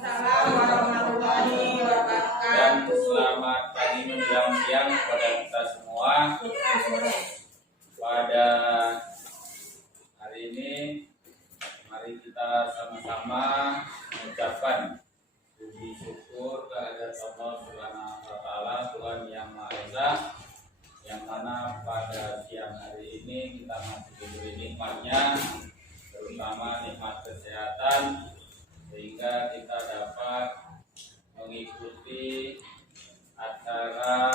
Waalaikumsalam warahmatullahi wabarakatuh. Dan selamat pagi menjelang siang kepada kita semua. Pada hari ini, mari kita sama-sama mengucapkan puji syukur kehadirat Allah Subhanahu wa Ta'ala, Tuhan Yang Maha Esa, yang mana pada siang hari ini kita masih diberi nikmatnya, terutama nikmat kesehatan, sehingga kita dapat mengikuti acara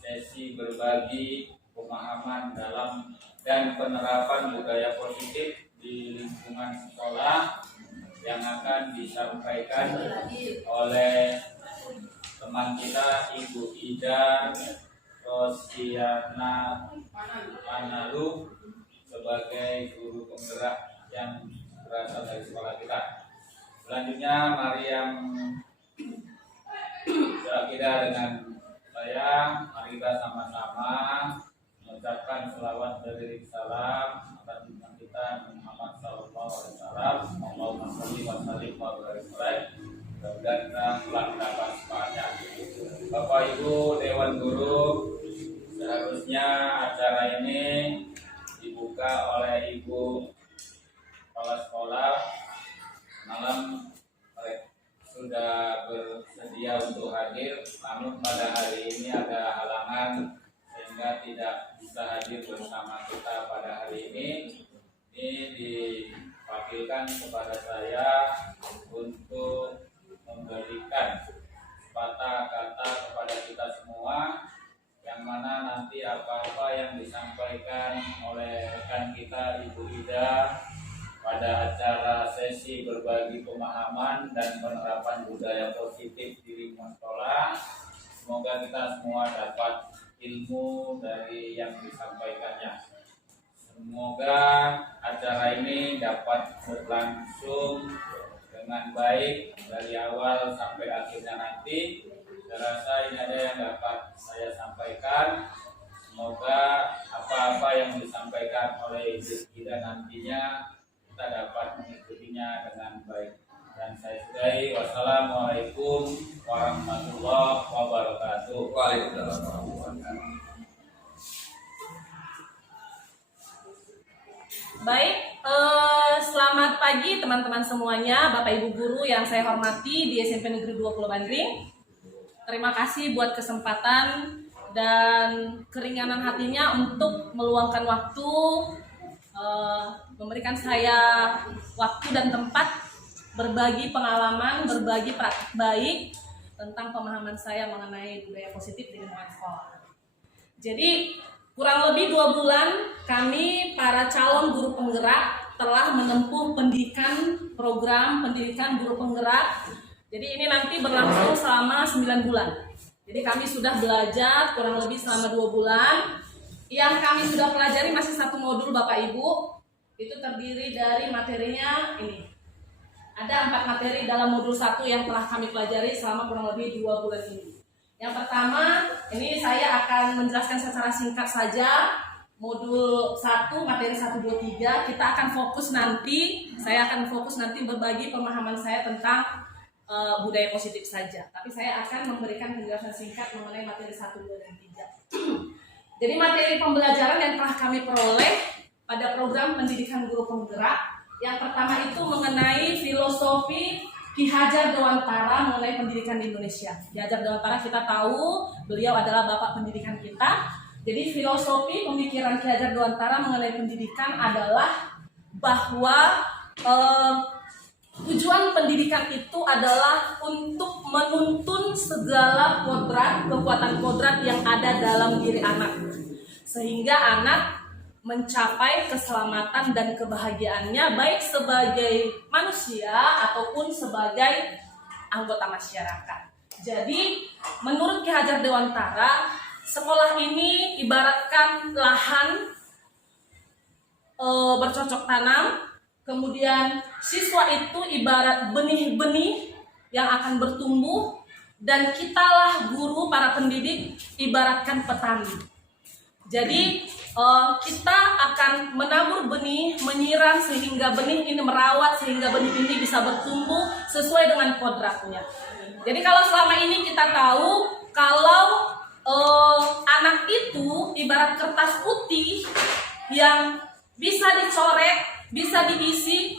sesi berbagi pemahaman dalam dan penerapan budaya positif di lingkungan sekolah yang akan disampaikan oleh teman kita Ibu Ida Rosiana Manalu sebagai guru penggerak yang berasal dari sekolah kita. Selanjutnya mari yang berakhidah dengan saya, mari kita sama-sama mengucapkan selawat dari salam atas junjungan kita Muhammad sallallahu alaihi wasallam. Allahumma shalli wa sallim wa barik alaihi. Mudah-mudahan kita telah mendapat semuanya. Bapak Ibu Dewan Guru, seharusnya acara ini dibuka oleh Ibu Kepala Sekolah. Malam mereka sudah bersedia untuk hadir, namun pada hari ini ada halangan sehingga tidak bisa hadir bersama kita pada hari ini. Ini diwakilkan kepada saya untuk memberikan sepatah kata kepada kita semua, yang mana nanti apa-apa yang disampaikan oleh rekan kita Ibu Ida pada acara sesi berbagi pemahaman dan penerapan budaya positif di lingkungan sekolah, semoga kita semua dapat ilmu dari yang disampaikannya. Semoga acara ini dapat berlangsung dengan baik dari awal sampai akhirnya nanti. Saya rasa ini ada yang dapat saya sampaikan. Semoga apa-apa yang disampaikan oleh Ibu Ida nantinya kita dapat mengikutinya dengan baik. Dan saya sudahi. Wassalamualaikum warahmatullahi wabarakatuh. Waalaikumsalam warahmatullahi wabarakatuh. Baik, selamat pagi teman-teman semuanya, Bapak Ibu Guru yang saya hormati di SMP Negeri 2 Pulau Bandring. Terima kasih buat kesempatan dan keringanan hatinya untuk meluangkan waktu, memberikan saya waktu dan tempat berbagi pengalaman, berbagi praktik baik tentang pemahaman saya mengenai budaya positif di lingkungan sekolah. Jadi kurang lebih 2 bulan kami para calon guru penggerak telah menempuh program pendidikan guru penggerak. Jadi ini nanti berlangsung selama 9 bulan. Jadi kami sudah belajar kurang lebih selama 2 bulan. Yang kami sudah pelajari masih 1 modul Bapak Ibu. Itu terdiri dari materinya ini. Ada 4 materi dalam modul 1 yang telah kami pelajari selama kurang lebih 2 bulan ini. Yang pertama, ini saya akan menjelaskan secara singkat saja. Modul 1, materi 1, 2, 3. Kita akan fokus nanti, saya akan fokus nanti berbagi pemahaman saya tentang budaya positif saja. Tapi saya akan memberikan penjelasan singkat mengenai materi 1, 2, dan 3. Jadi materi pembelajaran yang telah kami peroleh pada program pendidikan guru penggerak, yang pertama itu mengenai filosofi Ki Hajar Dewantara mengenai pendidikan di Indonesia. Ki Hajar Dewantara kita tahu beliau adalah bapak pendidikan kita. Jadi filosofi pemikiran Ki Hajar Dewantara mengenai pendidikan adalah bahwa tujuan pendidikan itu adalah untuk menuntun segala kekuatan kodrat yang ada dalam diri anak, sehingga anak mencapai keselamatan dan kebahagiaannya baik sebagai manusia ataupun sebagai anggota masyarakat. Jadi menurut Ki Hajar Dewantara, sekolah ini ibaratkan lahan bercocok tanam. Kemudian siswa itu ibarat benih-benih yang akan bertumbuh, dan kitalah guru para pendidik ibaratkan petani. Jadi kita akan menabur benih, menyiram sehingga benih ini merawat, sehingga benih ini bisa bertumbuh sesuai dengan kodratnya. Jadi kalau selama ini kita tahu kalau anak itu ibarat kertas putih yang bisa dicoret, bisa diisi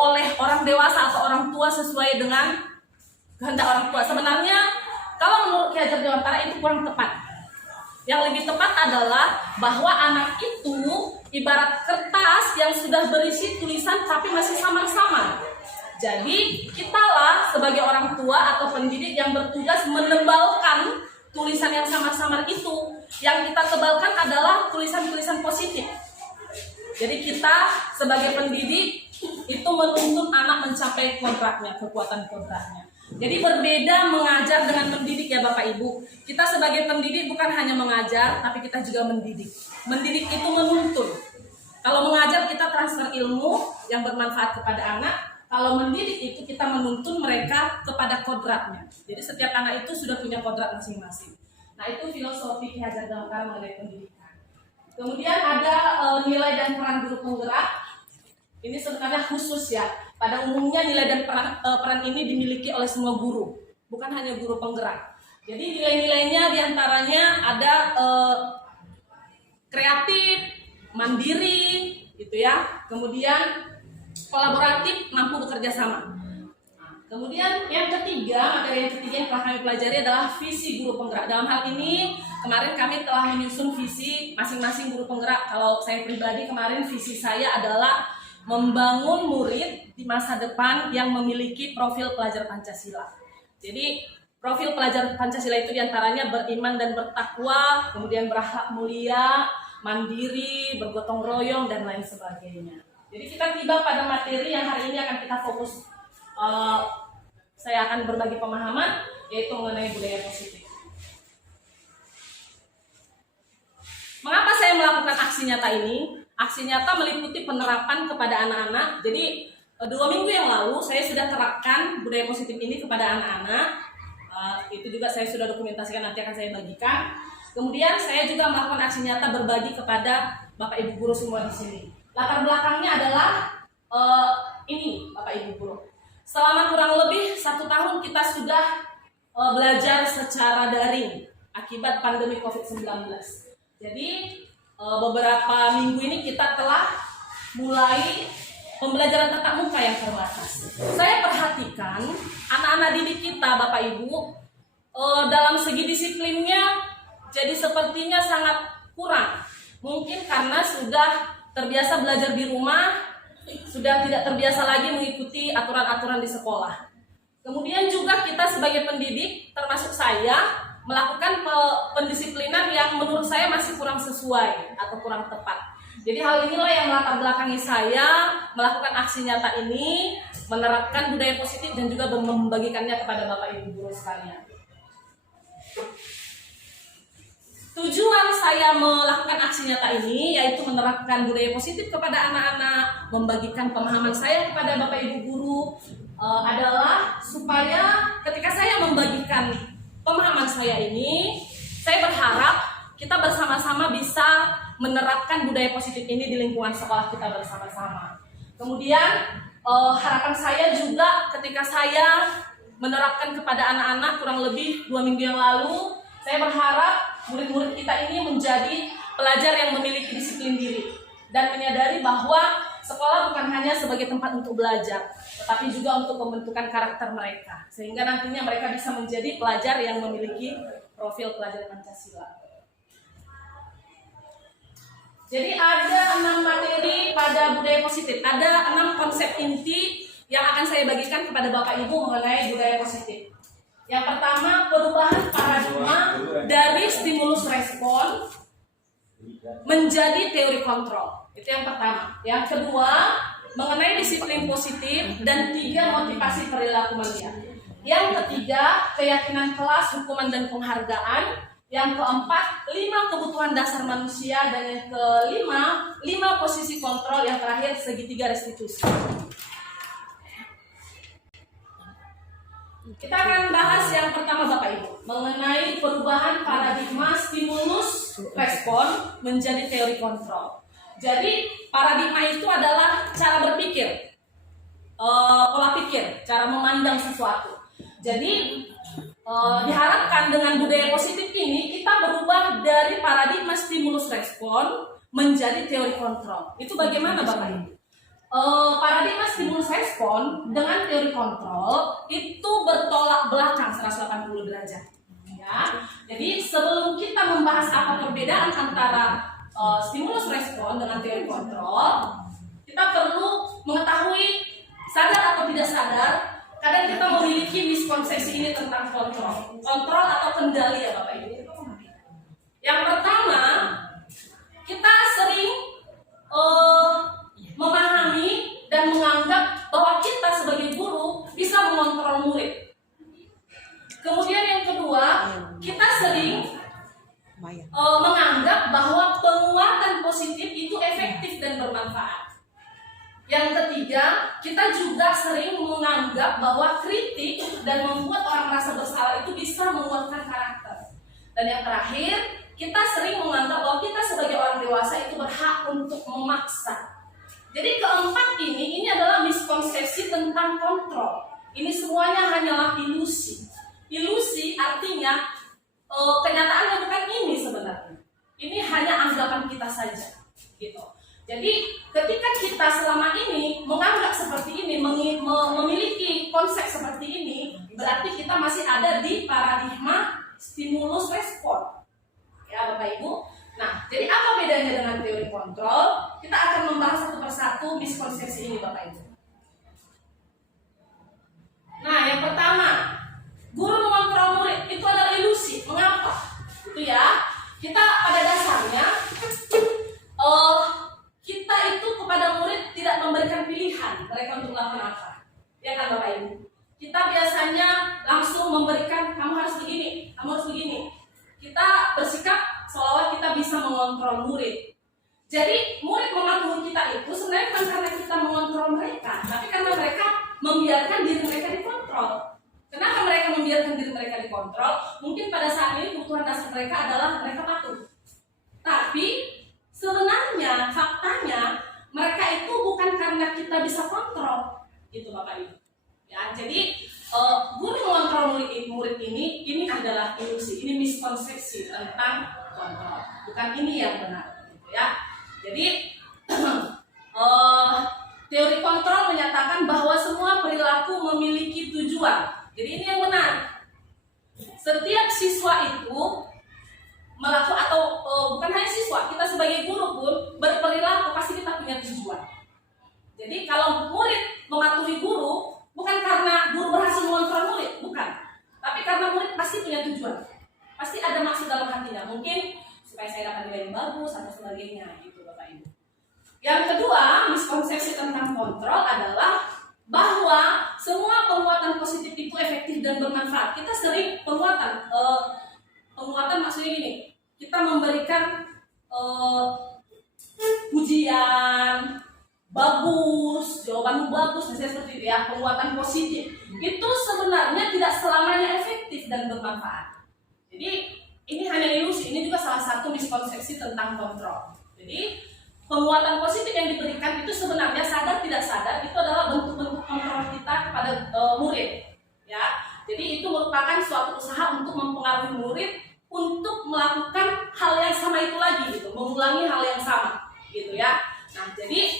oleh orang dewasa atau orang tua sesuai dengan kehendak orang tua. Sebenarnya kalau menurut Ki Hajar Dewantara itu kurang tepat. Yang lebih tepat adalah bahwa anak itu ibarat kertas yang sudah berisi tulisan tapi masih samar-samar. Jadi kitalah sebagai orang tua atau pendidik yang bertugas menebalkan tulisan yang samar-samar itu. Yang kita tebalkan adalah tulisan-tulisan positif. Jadi kita sebagai pendidik itu menuntun anak mencapai kodratnya, kekuatan kodratnya. Jadi berbeda mengajar dengan mendidik ya Bapak Ibu. Kita sebagai pendidik bukan hanya mengajar, tapi kita juga mendidik. Mendidik itu menuntun. Kalau mengajar kita transfer ilmu yang bermanfaat kepada anak. Kalau mendidik itu kita menuntun mereka kepada kodratnya. Jadi setiap anak itu sudah punya kodrat masing-masing. Nah itu filosofi Ki Hajar Dewantara mengenai pendidikan. Kemudian ada nilai dan peran guru penggerak. Ini sebenarnya khusus ya. Pada umumnya nilai dan peran ini dimiliki oleh semua guru, bukan hanya guru penggerak. Jadi nilai-nilainya diantaranya ada kreatif, mandiri, gitu ya. Kemudian kolaboratif, mampu bekerja sama. Kemudian yang ketiga, materi yang ketiga yang telah kami pelajari adalah visi guru penggerak. Dalam hal ini kemarin kami telah menyusun visi masing-masing guru penggerak. Kalau saya pribadi kemarin visi saya adalah membangun murid di masa depan yang memiliki profil pelajar Pancasila. Jadi profil pelajar Pancasila itu diantaranya beriman dan bertakwa, kemudian berakhlak mulia, mandiri, bergotong royong, dan lain sebagainya. Jadi kita tiba pada materi yang hari ini akan kita fokus. Saya akan berbagi pemahaman, yaitu mengenai budaya positif. Mengapa saya melakukan aksi nyata ini? Aksi nyata meliputi penerapan kepada anak-anak. Jadi 2 minggu yang lalu saya sudah terapkan budaya positif ini kepada anak-anak. Itu juga saya sudah dokumentasikan, nanti akan saya bagikan. Kemudian saya juga melakukan aksi nyata berbagi kepada Bapak Ibu guru semua di sini. Latar belakangnya adalah ini Bapak Ibu guru. Selama kurang lebih 1 tahun kita sudah belajar secara daring akibat pandemi COVID-19. Jadi beberapa minggu ini kita telah mulai pembelajaran tatap muka yang terbatas. Saya perhatikan anak-anak didik kita, Bapak Ibu, dalam segi disiplinnya jadi sepertinya sangat kurang. Mungkin karena sudah terbiasa belajar di rumah, sudah tidak terbiasa lagi mengikuti aturan-aturan di sekolah. Kemudian juga kita sebagai pendidik, termasuk saya, melakukan pendisiplinan yang menurut saya masih kurang sesuai atau kurang tepat. Jadi hal inilah yang melatar belakangi saya melakukan aksi nyata ini, menerapkan budaya positif dan juga membagikannya kepada Bapak Ibu guru sekalian. Tujuan saya melakukan aksi nyata ini yaitu menerapkan budaya positif kepada anak-anak, membagikan pemahaman saya kepada Bapak Ibu guru adalah supaya ketika saya membagikan pemahaman saya ini, saya berharap kita bersama-sama bisa menerapkan budaya positif ini di lingkungan sekolah kita bersama-sama. Kemudian harapan saya juga ketika saya menerapkan kepada anak-anak kurang lebih 2 minggu yang lalu, saya berharap murid-murid kita ini menjadi pelajar yang memiliki disiplin diri dan menyadari bahwa sekolah bukan hanya sebagai tempat untuk belajar, tetapi juga untuk pembentukan karakter mereka, sehingga nantinya mereka bisa menjadi pelajar yang memiliki profil pelajar Pancasila. Jadi ada 6 materi pada budaya positif, ada 6 konsep inti yang akan saya bagikan kepada Bapak Ibu mengenai budaya positif. Yang pertama, perubahan paradigma dari stimulus respon menjadi teori kontrol. Itu yang pertama. Yang kedua, mengenai disiplin positif, dan 3, motivasi perilaku manusia. Yang ketiga, keyakinan kelas, hukuman dan penghargaan. Yang keempat, 5 kebutuhan dasar manusia, dan yang kelima, 5 posisi kontrol. Yang terakhir, segitiga restitusi. Kita akan bahas yang pertama Bapak Ibu mengenai perubahan paradigma stimulus respon menjadi teori kontrol. Jadi paradigma itu adalah cara berpikir, pola pikir, cara memandang sesuatu. Jadi diharapkan dengan budaya positif ini kita berubah dari paradigma stimulus respon menjadi teori kontrol. Itu bagaimana Bapak Ibu? Paradigma stimulus respon dengan teori kontrol itu bertolak belakang 180 derajat. Ya. Jadi sebelum kita membahas apa perbedaan antara stimulus respon dengan teori kontrol, kita perlu mengetahui, sadar atau tidak sadar, kadang kita memiliki miskonsepsi ini tentang kontrol atau kendali ya Bapak Ibu. Yang pertama, kita sering memahami dan menganggap bahwa kita sebagai guru bisa mengontrol murid. Kemudian yang kedua, kita sering menganggap bahwa penguatan positif itu efektif dan bermanfaat. Yang ketiga, kita juga sering menganggap bahwa kritik dan membuat orang merasa bersalah itu bisa menguatkan karakter. Dan yang terakhir, kita sering menganggap bahwa kita sebagai orang dewasa itu berhak untuk memaksa. Jadi keempat ini adalah miskonsepsi tentang kontrol. Ini semuanya hanyalah ilusi. Ilusi artinya kenyataannya bukan ini sebenarnya. Ini hanya anggapan kita saja, gitu. Jadi ketika kita selama ini menganggap seperti ini, memiliki konsep seperti ini, berarti kita masih ada di paradigma stimulus respon. Ya Bapak Ibu. Nah, jadi apa bedanya dengan teori kontrol? Kita akan membahas satu persatu miskonsepsi ini Bapak Ibu. Nah, yang pertama, guru mengontrol murid itu adalah ilusi. Mengapa? Itu ya, kita pada dasarnya kita itu kepada murid tidak memberikan pilihan mereka untuk melakukan apa. Ya kan Bapak Ibu? Kita biasanya langsung memberikan, kamu harus begini, kamu harus begini. Kita bersikap seolah kita bisa mengontrol murid. Jadi murid mematuhi kita itu sebenarnya bukan karena kita mengontrol mereka, tapi karena mereka membiarkan diri mereka dikontrol. Kenapa mereka membiarkan diri mereka dikontrol? Mungkin pada saat ini kebutuhan dasar mereka adalah mereka patuh. Tapi sebenarnya faktanya mereka itu bukan karena kita bisa kontrol, gitu Bapak Ibu. Ya, jadi guru mengontrol murid ini adalah ilusi, ini miskonsepsi tentang kontrol, bukan ini yang benar, gitu ya. Jadi teori kontrol menyatakan bahwa semua perilaku memiliki tujuan. Jadi ini yang benar. Setiap siswa itu melakukan atau bukan hanya siswa, kita sebagai guru pun berperilaku pasti kita punya tujuan. Jadi kalau murid mematuhi guru bukan karena guru berhasil mengontrol murid, bukan. Tapi karena murid pasti punya tujuan. Pasti ada maksud dalam hatinya. Mungkin supaya saya dapat nilai yang bagus atau sebagainya, gitu Bapak Ibu. Yang kedua, miskonsepsi tentang kontrol adalah bahwa semua penguatan positif itu efektif dan bermanfaat. Kita sering penguatan maksudnya gini, kita memberikan pujian, bagus, jawabanmu bagus, misalnya seperti itu ya, penguatan positif. Itu sebenarnya tidak selamanya efektif dan bermanfaat. Jadi ini hanya ilusi, ini juga salah satu miskonsepsi tentang kontrol. Jadi penguatan positif yang diberikan itu sebenarnya sadar tidak sadar itu adalah bentuk-bentuk kontrol kita kepada murid. Ya, jadi itu merupakan suatu usaha untuk mempengaruhi murid untuk melakukan hal yang sama itu lagi, gitu, mengulangi hal yang sama, gitu ya. Nah, jadi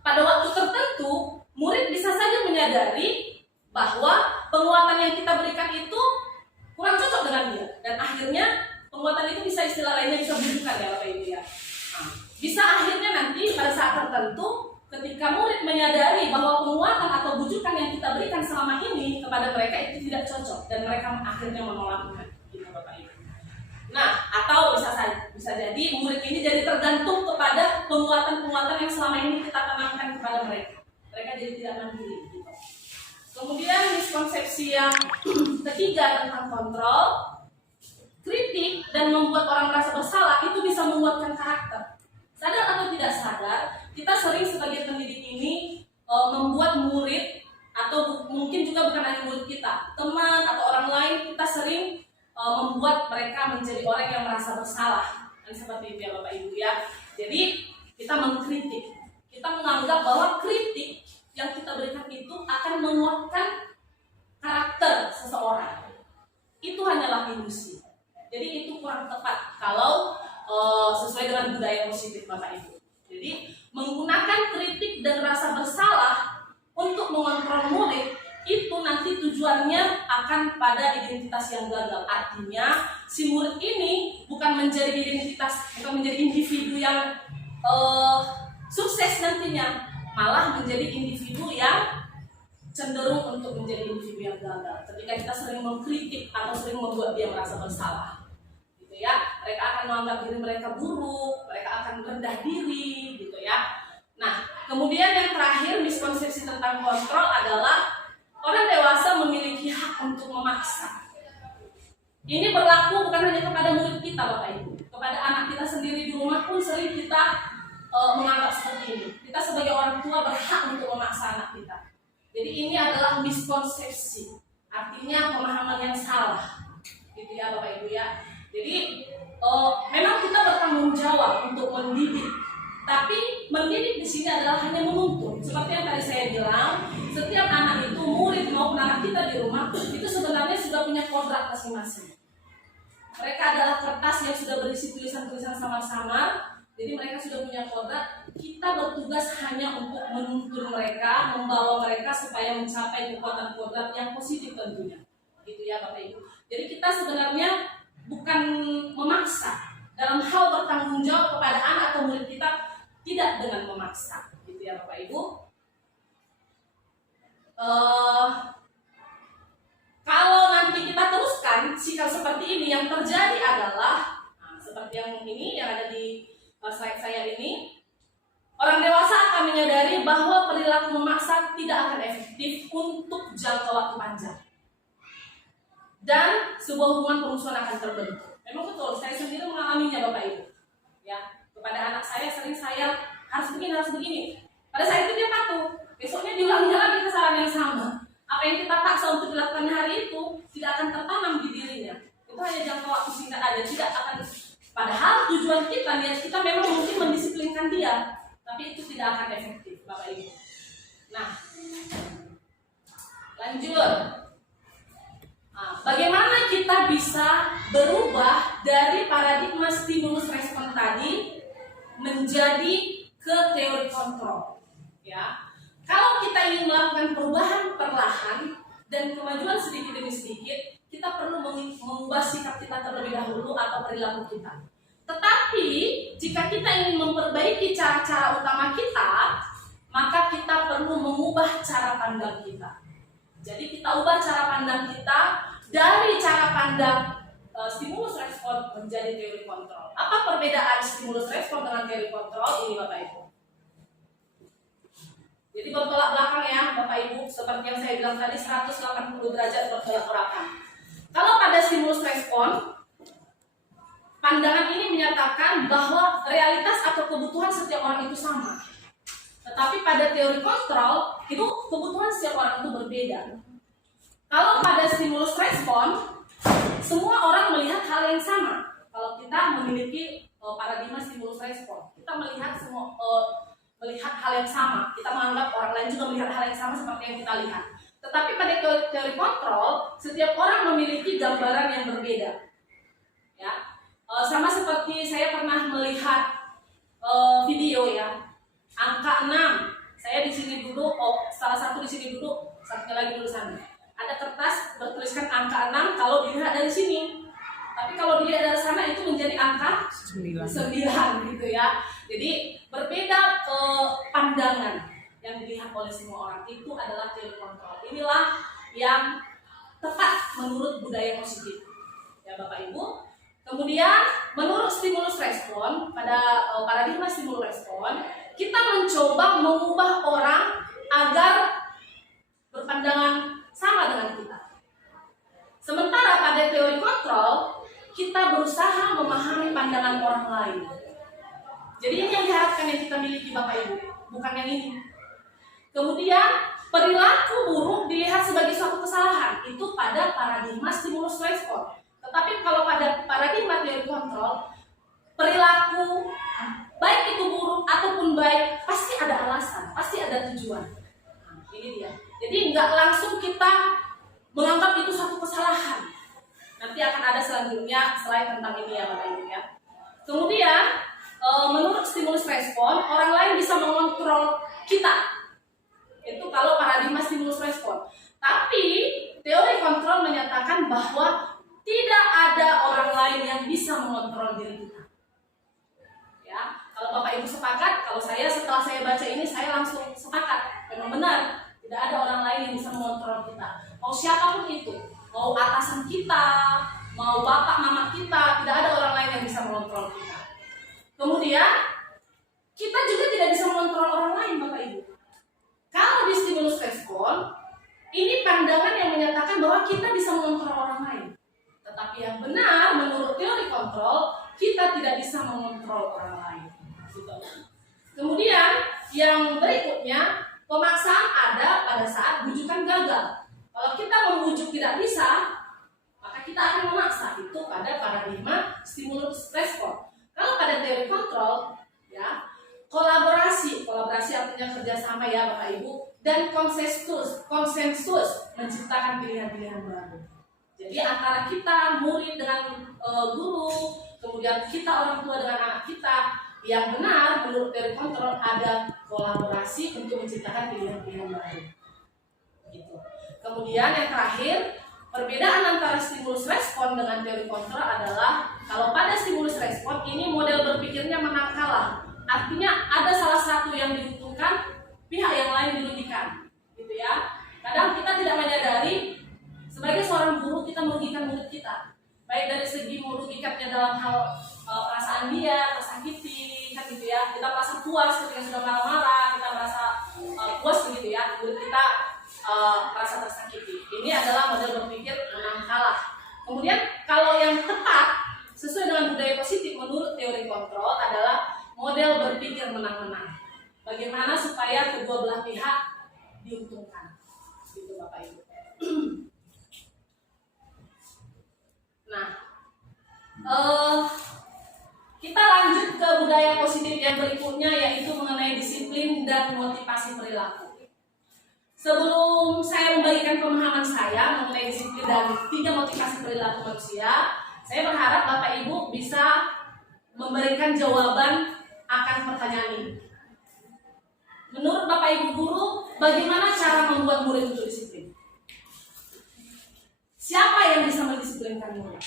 pada waktu tertentu murid bisa saja menyadari bahwa penguatan yang kita berikan itu kurang cocok dengan dia, dan akhirnya penguatan itu bisa istilah lainnya bisa bujukan ya Bapak Ibu ya. Nah, bisa akhirnya nanti pada saat tertentu ketika murid menyadari bahwa penguatan atau bujukan yang kita berikan selama ini kepada mereka itu tidak cocok dan mereka akhirnya menolaknya, gitu Bapak Ibu. Nah, atau bisa jadi murid ini jadi tergantung kepada penguatan-penguatan yang selama ini kita tanamkan kepada mereka. Mereka jadi tidak mandiri, gitu. Kemudian miskonsepsi yang ketiga tentang kontrol, kritik dan membuat orang merasa bersalah itu bisa menguatkan karakter. Sadar atau tidak sadar, kita sering sebagai pendidik ini membuat murid atau mungkin juga bukan hanya murid kita, teman atau orang lain, kita sering membuat mereka menjadi orang yang merasa bersalah. Dan seperti itu ya Bapak Ibu ya. Jadi kita mengkritik, kita menganggap bahwa kritik yang kita berikan itu akan menguatkan karakter seseorang. Itu hanyalah ilusi. Jadi itu kurang tepat kalau sesuai dengan budaya positif Bapak Ibu. Jadi menggunakan kritik dan rasa bersalah untuk mengontrol murid itu nanti tujuannya akan pada identitas yang gagal. Artinya si murid ini bukan menjadi individu yang sukses nantinya, malah menjadi individu yang cenderung untuk menjadi individu yang gagal. Ketika kita sering mengkritik atau sering membuat dia merasa bersalah, gitu ya, mereka akan menganggap diri mereka buruk, mereka akan rendah diri, gitu ya. Nah, kemudian yang terakhir, miskonsepsi tentang kontrol adalah orang dewasa memiliki hak untuk memaksa. Ini berlaku bukan hanya kepada murid kita Bapak Ibu, kepada anak kita sendiri di rumah pun sering kita menganggap seperti ini. Kita sebagai orang tua berhak untuk memaksa anak kita. Jadi ini adalah miskonsepsi, artinya pemahaman yang salah, gitu ya Bapak Ibu ya. Jadi memang kita bertanggung jawab untuk mendidik, tapi mendidik di sini adalah hanya menuntun. Seperti yang tadi saya bilang, setiap anak itu, murid maupun anak kita di rumah itu sebenarnya sudah punya kodrat masing-masing. Mereka adalah kertas yang sudah berisi tulisan-tulisan samar-samar. Jadi mereka sudah punya kodrat. Kita bertugas hanya untuk menuntun mereka, membawa mereka supaya mencapai kekuatan kodrat yang positif tentunya. Gitu ya Bapak Ibu. Jadi kita sebenarnya bukan memaksa dalam hal bertanggung jawab kepada anak atau murid kita, tidak dengan memaksa. Gitu ya Bapak Ibu. Kalau nanti kita teruskan sikap seperti ini, yang terjadi adalah seperti yang ini yang ada di slide saya ini, orang dewasa akan menyadari bahwa perilaku memaksa tidak akan efektif untuk jangka waktu panjang, dan sebuah hubungan permusuhan akan terbentuk. Memang betul, saya sendiri mengalaminya Bapak Ibu. Ya, kepada anak saya sering saya harus begini. Pada saat itu dia patuh, besoknya diulangi lagi kesalahan yang sama. Apa yang kita paksa untuk dilakukan hari itu tidak akan tertanam di dirinya. Itu hanya jangka waktu singkat aja, tidak akan. Padahal tujuan kita, niat kita memang mungkin mendisiplinkan dia, tapi itu tidak akan efektif Bapak Ibu. Nah, lanjut. Bagaimana kita bisa berubah dari paradigma stimulus respon tadi menjadi ke teori kontrol? Ya, kalau kita ingin melakukan perubahan perlahan dan kemajuan sedikit demi sedikit, kita perlu mengubah sikap kita terlebih dahulu atau perilaku kita. Tetapi jika kita ingin memperbaiki cara-cara utama kita, maka kita perlu mengubah cara pandang kita. Jadi kita ubah cara pandang kita dari cara pandang stimulus respon menjadi teori kontrol. Apa perbedaan stimulus respon dengan teori kontrol ini Bapak Ibu? Jadi bertolak belakang ya Bapak Ibu, seperti yang saya bilang tadi, 180 derajat bertolak belakang. Kalau pada stimulus respon, pandangan ini menyatakan bahwa realitas atau kebutuhan setiap orang itu sama. Tetapi pada teori kontrol, itu kebutuhan setiap orang itu berbeda. Kalau pada stimulus respon, semua orang melihat hal yang sama. Kalau kita memiliki paradigma stimulus respon, kita melihat melihat hal yang sama. Kita menganggap orang lain juga melihat hal yang sama seperti yang kita lihat. Tetapi pada teori kontrol, setiap orang memiliki gambaran yang berbeda. Ya, sama seperti saya pernah melihat video ya, angka 6. Saya di sini duduk, salah satu di sini duduk, satunya lagi duduk sana. Ada kertas bertuliskan angka 6 kalau dilihat dari sini. Tapi kalau dilihat dari sana itu menjadi angka 9 gitu ya. Jadi berbeda pandangan yang dilihat oleh semua orang. Itu adalah teori kontrol. Inilah yang tepat menurut budaya positif. Ya Bapak Ibu. Kemudian menurut stimulus respon, pada paradigma stimulus respon, kita mencoba mengubah orang agar berpandangan sama dengan kita. Sementara pada teori kontrol, kita berusaha memahami pandangan orang lain. Jadi ini yang diharapkan yang kita miliki Bapak Ibu, bukan yang ini. Kemudian perilaku buruk dilihat sebagai suatu kesalahan itu pada paradigma stimulus respon. Tetapi kalau pada paradigma teori kontrol, perilaku baik itu buruk ataupun baik pasti ada alasan, pasti ada tujuan. Nah, ini dia. Jadi nggak langsung kita menganggap itu suatu kesalahan. Nanti akan ada selanjutnya selain tentang ini ya Bapak Ibu ya. Kemudian menurut stimulus respon, orang lain bisa mengontrol kita. Itu kalau paradigma stimulus respon. Tapi teori kontrol menyatakan bahwa tidak ada orang lain yang bisa mengontrol diri kita. Ya, kalau Bapak Ibu sepakat, kalau saya setelah saya baca ini saya langsung sepakat. Memang benar, tidak ada orang lain yang bisa mengontrol kita. Mau siapapun itu, mau atasan kita, mau bapak mama kita, tidak ada orang lain yang bisa mengontrol kita. Kemudian kita juga tidak bisa mengontrol orang lain Bapak Ibu. Kalau di stimulus respon, ini pandangan yang menyatakan bahwa kita bisa mengontrol orang lain. Tetapi yang benar menurut teori kontrol, kita tidak bisa mengontrol orang lain. Kemudian yang berikutnya, pemaksaan ada pada saat bujukan gagal. Kalau kita membujuk tidak bisa, maka kita akan memaksa. Itu pada paradigma stimulus respon. Kalau pada teori kontrol, ya, kolaborasi artinya kerjasama ya Bapak Ibu, dan konsensus menciptakan pilihan-pilihan baru. Jadi antara kita murid dengan guru, kemudian kita orang tua dengan anak kita, yang benar menurut teori kontrol ada kolaborasi untuk menciptakan pilihan-pilihan baru. Gitu. Kemudian yang terakhir, perbedaan antara stimulus respon dengan teori kontrol adalah kalau pada stimulus respon ini model berpikirnya menang kalah. Artinya ada salah satu yang diuntungkan, pihak yang lain dirugikan, gitu ya. Kadang kita tidak menyadari sebagai seorang guru kita merugikan murid kita, baik dari segi merugikannya dalam hal perasaan dia tersakiti, kan gitu ya. Kita merasa puas ketika sudah marah-marah, kita merasa puas begitu ya. Murid kita merasa tersakiti. Ini adalah model berpikir menang kalah. Kemudian kalau yang tepat sesuai dengan budaya positif menurut teori kontrol adalah model berpikir menang-menang. Bagaimana supaya kedua belah pihak diuntungkan, gitu Bapak Ibu. Nah, kita lanjut ke budaya positif yang berikutnya, yaitu mengenai disiplin dan motivasi perilaku. Sebelum saya membagikan pemahaman saya mengenai disiplin dan 3 motivasi perilaku manusia, saya berharap Bapak Ibu bisa memberikan jawaban akan pertanyaan ini. Menurut Bapak Ibu guru, bagaimana cara membuat murid untuk disiplin? Siapa yang bisa mendisiplinkan murid?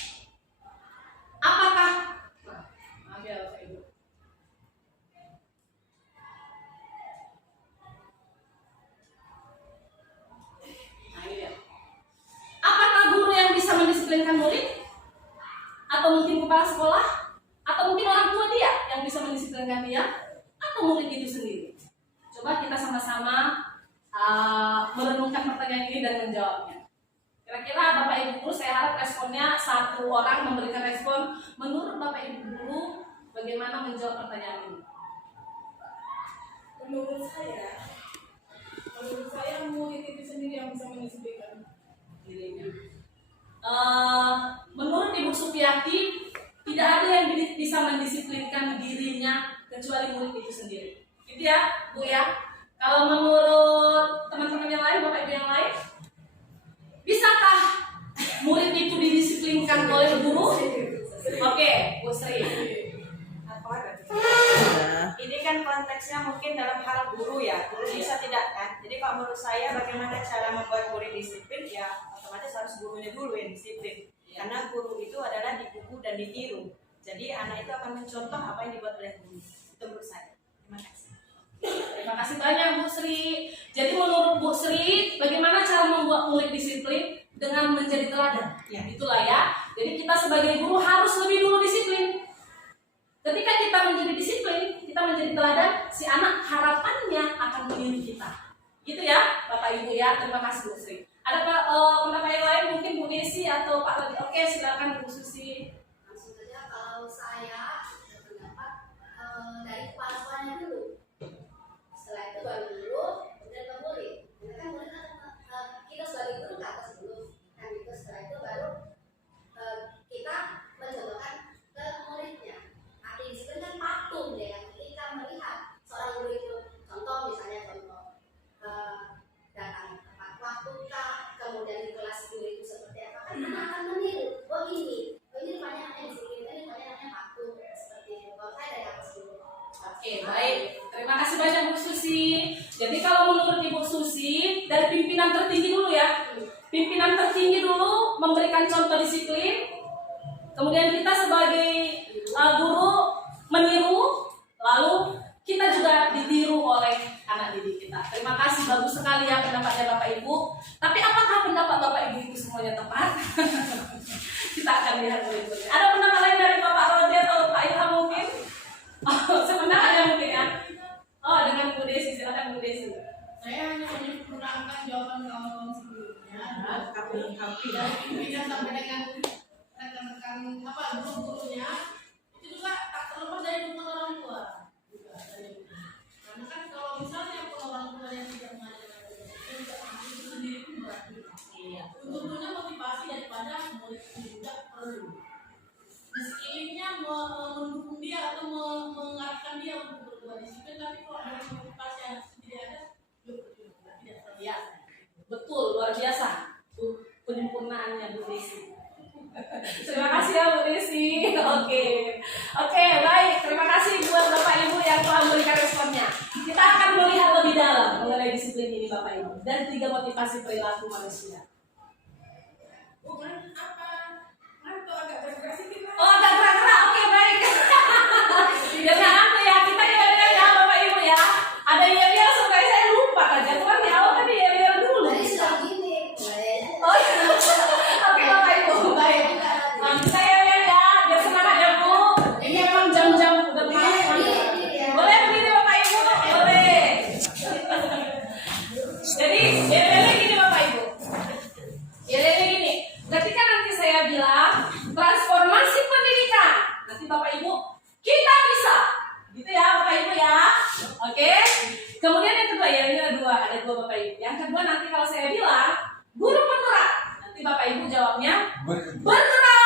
Apakah maaf ya Bapak Ibu. Nah, ini dia. Apakah guru yang bisa mendisiplinkan murid? Atau mungkin kepala sekolah? Atau mungkin orang tua dia yang bisa mendisiplinkan dia? Atau murid itu sendiri? Coba kita sama-sama merenungkan pertanyaan ini dan menjawabnya. Kira-kira Bapak Ibu guru, saya harap responnya satu orang memberikan respon. Menurut Bapak Ibu guru, bagaimana menjawab pertanyaan ini? Menurut saya murid itu sendiri yang bisa mendisiplinkan dirinya. Menurut Ibu Supiati, tidak ada yang bisa mendisiplinkan dirinya kecuali murid itu sendiri. Gitu ya, Bu ya. Kalau menurut teman-teman yang lain, Bapak Ibu yang lain, bisakah murid itu didisiplinkan oleh guru? Oke, Bu Sri. Ini kan konteksnya mungkin dalam hal guru ya, guru bisa tidak kan. Jadi kalau menurut saya bagaimana cara membuat murid disiplin, ya otomatis harus gurunya dulu yang disiplin. Karena guru itu adalah dibuku dan ditiru. Jadi anak itu akan mencontoh apa yang dibuat oleh guru. Itu menurut saya. Terima kasih. Terima kasih banyak Bu Sri. Jadi menurut Bu Sri, bagaimana cara membuat murid disiplin dengan menjadi teladan? Ya, itulah ya. Jadi kita sebagai guru harus lebih dulu disiplin. Ketika kita menjadi disiplin, kita menjadi teladan, si anak harapannya akan meniru kita. Gitu ya, Bapak Ibu ya. Terima kasih Bu Sri. Ada pendapat yang lain mungkin Bu Desi atau Pak Ladi? Oke, silakan Bu Susi. Langsung saja, kalau saya berpendapat dari kepala sekolahnya dulu. Setelah itu baru guru, kemudian ke murid. Karena kan dari kelas guru itu seperti apa, kan anak akan meniru. Oh ini banyak anaknya disiplin, ini banyak anaknya patuh seperti itu. Kalau saya dari atas dulu. Oke, baik. Terima kasih banyak Bu Susi. Jadi kalau menurut Ibu Susi, dari pimpinan tertinggi dulu ya. Pimpinan tertinggi dulu memberikan contoh disiplin. Kemudian kita sebagai guru meniru, lalu kita juga ditiru oleh anak didik kita. Terima kasih, bagus sekali ya pendapatnya Bapak Ibu. Tapi apakah pendapat Bapak Ibu itu semuanya tepat? Kita akan lihat berikutnya. Ada pendapat lain dari Bapak Rodi atau Pak Ilham mungkin? Oh, sebenarnya mungkin ya. Oh, dengan Bu Desi, silakan Bu Desi. Saya hanya menyempurnakan jawaban kawan-kawan sebelumnya. Dari pimpinan sampai dengan rekan-rekan guru-gurunya itu juga tak terlepas dari dukungan orang tua. Karena kan kalau misalnya orang tua yang tidak mengajarkan itu juga itu sendiri pun berat juga. Iya. Tentunya motivasi daripada murid itu juga perlu. Meskinya mendukung dia atau mengarahkan dia untuk berbuat disiplin, tapi kalau ada motivasi yang tidak ada, tidak terlalu. Ya, betul, luar biasa. Penyempurnaannya Bu Desi. Terima kasih ya Bu Desi. Oke, baik. Terima kasih buat Bapak Ibu yang telah memberikan responnya. Kita akan melihat lebih dalam mengenai disiplin ini Bapak Ibu dan 3 motivasi perilaku manusia. Bukan apa? Atau agak bergerak sedikit lah. Oh, agak gerak-gerak. Oke, baik. Jangan apa ya, kita ya Bapak Ibu ya. Ada ya supaya saya lupa kan. Jatuhan di awal tadi ya dulu. Tadi sudah gini, Oh iya. Oke Bapak Ibu, baik. Saya ya, biar semangat ya Bu. Ini emang jam-jam udah malam. Boleh begini Bapak Ibu? Boleh. Jadi, ya gini Bapak Ibu. Ya gini. Ketika nanti saya bilang transformasi pendidikan, nanti Bapak Ibu kita bisa, gitu ya Bapak Ibu ya. Oke. Kemudian yang kedua ya, ini ada dua Bapak Ibu. Yang kedua nanti kalau saya bilang guru penggerak, nanti Bapak Ibu jawabnya bergerak.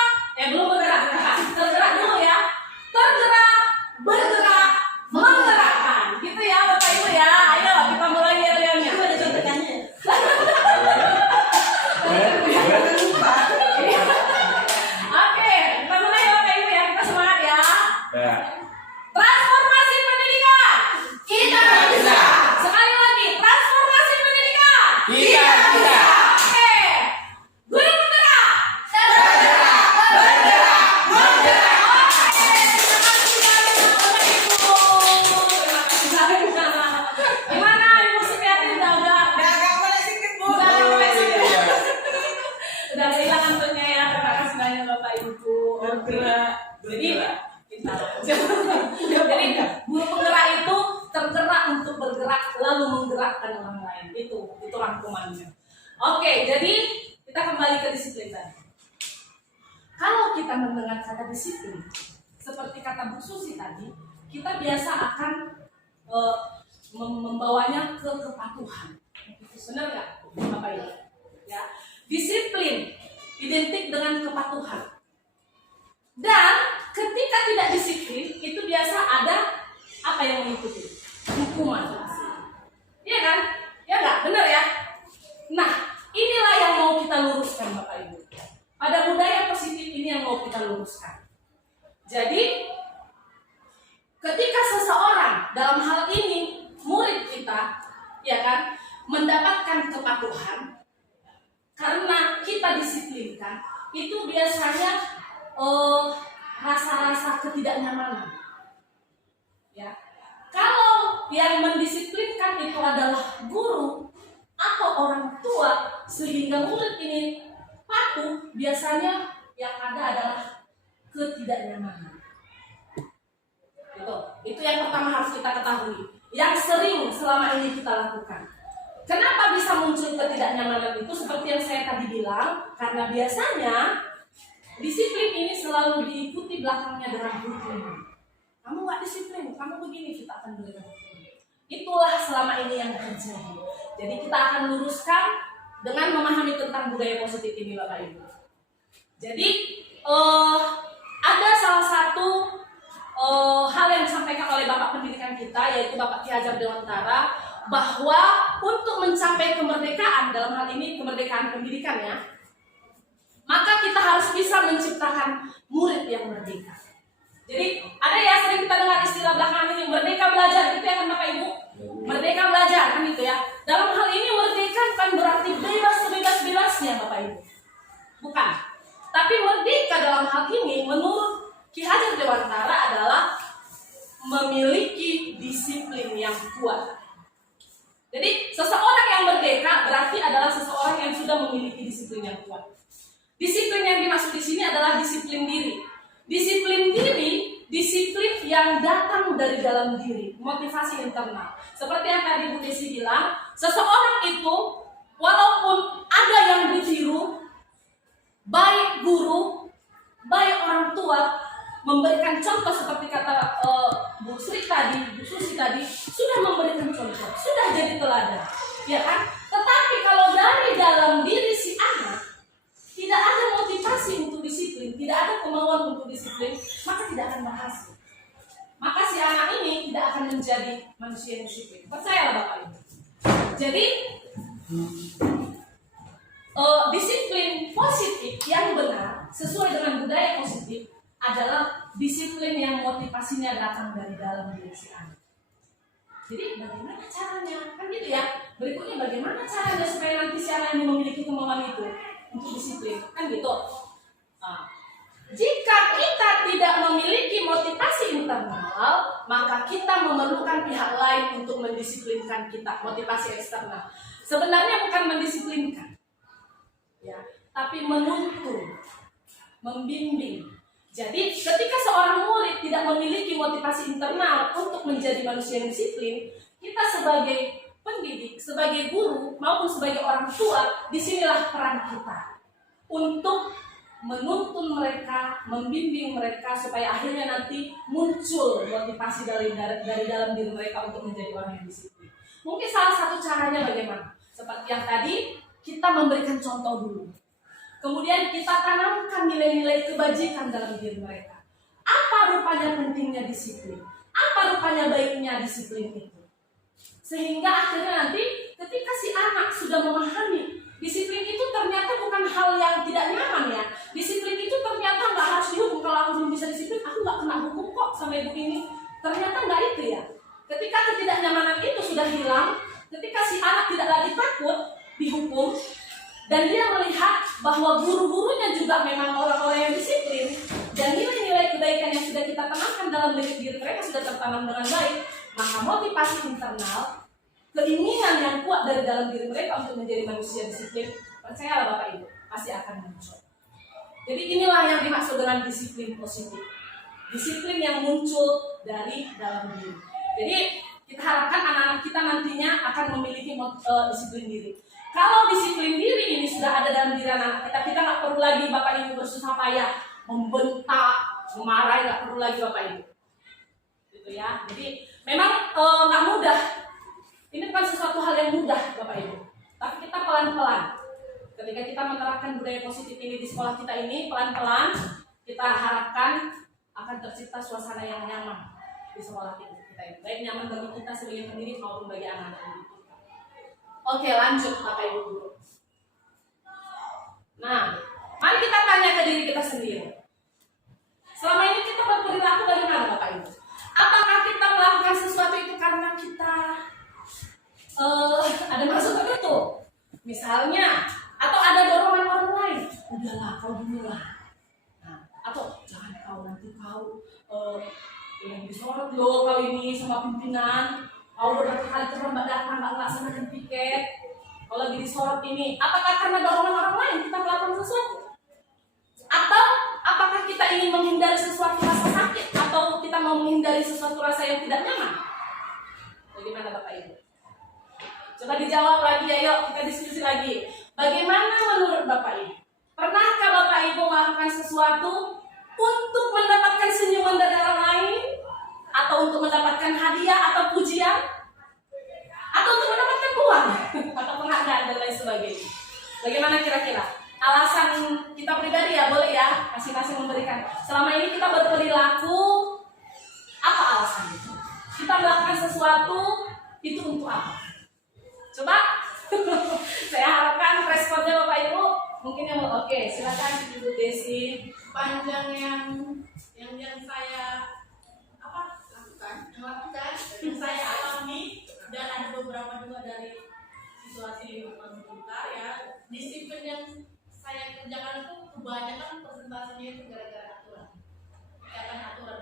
Belum bergerak, tergerak dulu ya. Tergerak, bergerak, menggerakkan. Gitu ya Bapak Ibu ya. Ayo kita mulai ya-nya. Ada contekannya. Oke, kita mulai ya Bapak Ibu ya. Kita semangat ya. Ya. Transformasi pendidikan. kita bisa. Sekali lagi, transformasi pendidikan. Kita bisa. Oke. Guru penggerak. Gimana Ibu Supiati udah mulai sedikit Bu. Udah kehilangan tentunya ya. Terima kasih banyak Bapak Ibu. Jadi guru penggerak itu tergerak untuk bergerak lalu menggerakkan orang lain. Itu rangkumannya. Oke, jadi kita kembali ke disiplin tadi. Kalau kita mendengar kata disiplin, seperti kata Bu Susi tadi, kita biasa akan membawanya ke kepatuhan. Benar nggak, Bapak Ibu? Ya, disiplin identik dengan kepatuhan. Dan ketika tidak disiplin, itu biasa ada apa yang mengikuti? Hukuman. Iya kan? Ya nggak? Benar ya? Nah, inilah yang mau kita luruskan Bapak Ibu. Pada budaya positif ini yang mau kita luruskan. Jadi, ketika seseorang dalam hal ini murid kita, ya kan, mendapatkan kepatuhan karena kita disiplinkan, itu biasanya rasa-rasa ketidaknyamanan. Ya, kalau yang mendisiplinkan itu adalah guru atau orang tua sehingga murid ini patuh, biasanya yang ada adalah ketidaknyamanan. Itu yang pertama harus kita ketahui. Yang sering selama ini kita lakukan. Kenapa bisa muncul ketidaknyamanan itu? Seperti yang saya tadi bilang, karena biasanya disiplin ini selalu diikuti belakangnya dengan hukuman. Kamu nggak disiplin, kamu begini, kita akan berikan hukuman. Itulah selama ini yang terjadi. Jadi kita akan luruskan dengan memahami tentang budaya positif ini Bapak Ibu. Jadi ada salah satu hal yang disampaikan oleh Bapak Pendidikan kita, yaitu Bapak Ki Hajar Dewantara, bahwa untuk mencapai kemerdekaan, dalam hal ini kemerdekaan pendidikan ya, maka kita harus bisa menciptakan murid yang merdeka. Jadi ada ya sering kita dengar istilah belakangan ini, merdeka belajar, itu ya kan Bapak Ibu? Merdeka belajar kan gitu ya. Dalam hal ini merdeka bukan berarti bebas sebebas-bebasnya Bapak Ibu. Bukan. Tapi merdeka dalam hal ini menurut Ki Hajar Dewantara adalah memiliki disiplin yang kuat. Jadi seseorang yang merdeka berarti adalah seseorang yang sudah memiliki disiplin yang kuat. Disiplin yang dimaksud di sini adalah disiplin diri. Disiplin diri, disiplin yang datang dari dalam diri, motivasi internal. Seperti yang tadi Bu Desi bilang, seseorang itu walaupun ada yang ditiru, baik guru, baik orang tua, memberikan contoh seperti kata Bu Sri tadi, Bu Susi tadi, sudah memberikan contoh, sudah jadi teladan, ya kan? Tetapi kalau dari dalam diri si anak tidak ada motivasi untuk disiplin, tidak ada kemauan untuk disiplin, maka tidak akan berhasil. Maka si anak ini tidak akan menjadi manusia yang disiplin. Percayalah Bapak Ibu. Jadi disiplin positif yang benar sesuai dengan budaya positif adalah disiplin yang motivasinya datang dari dalam diri si anak. Jadi bagaimana caranya? Kan gitu ya. Berikutnya bagaimana caranya supaya nanti si anak ini memiliki kemauan itu untuk disiplin? Kan gitu. Nah, jika kita tidak memiliki motivasi internal, maka kita memerlukan pihak lain untuk mendisiplinkan kita, motivasi eksternal. Sebenarnya bukan mendisiplinkan, ya, tapi menuntun, membimbing. Jadi ketika seorang murid tidak memiliki motivasi internal untuk menjadi manusia yang disiplin, kita sebagai pendidik, sebagai guru maupun sebagai orang tua, disinilah peran kita untuk menuntun mereka, membimbing mereka supaya akhirnya nanti muncul motivasi dari dalam diri mereka untuk menjadi orang yang disiplin. Mungkin salah satu caranya bagaimana? Seperti yang tadi, kita memberikan contoh dulu. Kemudian kita tanamkan nilai-nilai kebajikan dalam diri mereka. Apa rupanya pentingnya disiplin? Apa rupanya baiknya disiplin itu? Sehingga akhirnya nanti ketika si anak sudah memahami disiplin itu ternyata bukan hal yang tidak nyaman ya. Disiplin itu ternyata nggak harus dihukum. Kalau aku belum bisa disiplin, aku nggak kena hukum kok sama ibu ini. Ternyata nggak itu ya. Ketika ketidaknyamanan itu sudah hilang, ketika si anak tidak lagi takut dihukum, dan dia melihat bahwa guru-gurunya juga memang orang-orang yang disiplin, dan nilai-nilai kebaikan yang sudah kita tanamkan dalam diri mereka sudah tertanam dengan baik, maka motivasi internal, keinginan yang kuat dari dalam diri mereka untuk menjadi manusia disiplin, percayalah Bapak Ibu, pasti akan muncul. Jadi inilah yang dimaksud dengan disiplin positif. Disiplin yang muncul dari dalam diri. Jadi kita harapkan anak-anak kita nantinya akan memiliki disiplin diri. Kalau disiplin diri ini sudah ada dalam diri anak kita, kita nggak perlu lagi Bapak Ibu bersusah payah, membentak, memarahi, nggak perlu lagi Bapak Ibu. Gitu ya. Jadi memang nggak mudah. Ini bukan sesuatu hal yang mudah Bapak Ibu. Tapi kita pelan-pelan. Ketika kita menerapkan budaya positif ini di sekolah kita ini, pelan-pelan kita harapkan akan tercipta suasana yang nyaman di sekolah kita ini. Baik nyaman bagi kita sebagai pendidik maupun bagi anak-anak didik. Oke, lanjut Bapak Ibu dulu. Nah, mari kita tanya ke diri kita sendiri. Selama ini kita berperilaku bagaimana Bapak Ibu? Apakah kita melakukan sesuatu itu karena kita ada maksud tertentu? Misalnya, atau ada dorongan orang lain? Udahlah, kau dulu lah. Nah, atau jangan kau nanti kau yang disorot loh kau ini sama pimpinan. Kau beberapa kali terlambat datang, nggak melaksanakan piket. Kalau lagi disorot ini, apakah karena dorongan orang lain kita melakukan sesuatu? Atau apakah kita ingin menghindari sesuatu rasa sakit? Atau kita mau menghindari sesuatu rasa yang tidak nyaman? Bagaimana Bapak Ibu? Coba dijawab lagi, ayo kita diskusi lagi. Bagaimana menurut Bapak Ibu? Pernahkah Bapak Ibu melakukan sesuatu untuk mendapatkan senyuman dari orang lain? Atau untuk mendapatkan hadiah atau pujian, atau untuk mendapatkan uang atau penghargaan dan lain sebagainya. Bagaimana kira-kira? Alasan kita pribadi ya, boleh ya masing-masing memberikan. Selama ini kita berperilaku, apa alasannya? Kita melakukan sesuatu itu untuk apa? Coba saya harapkan responnya Bapak Ibu mungkin yang oke. Silakan Ibu Desi. Panjang yang saya lakukan, yang saya alami, dan ada beberapa juga dari situasi lingkungan sekitar ya. Disiplin yang saya kerjakan itu kebanyakan persentasenya itu gara-gara aturan. Karena aturan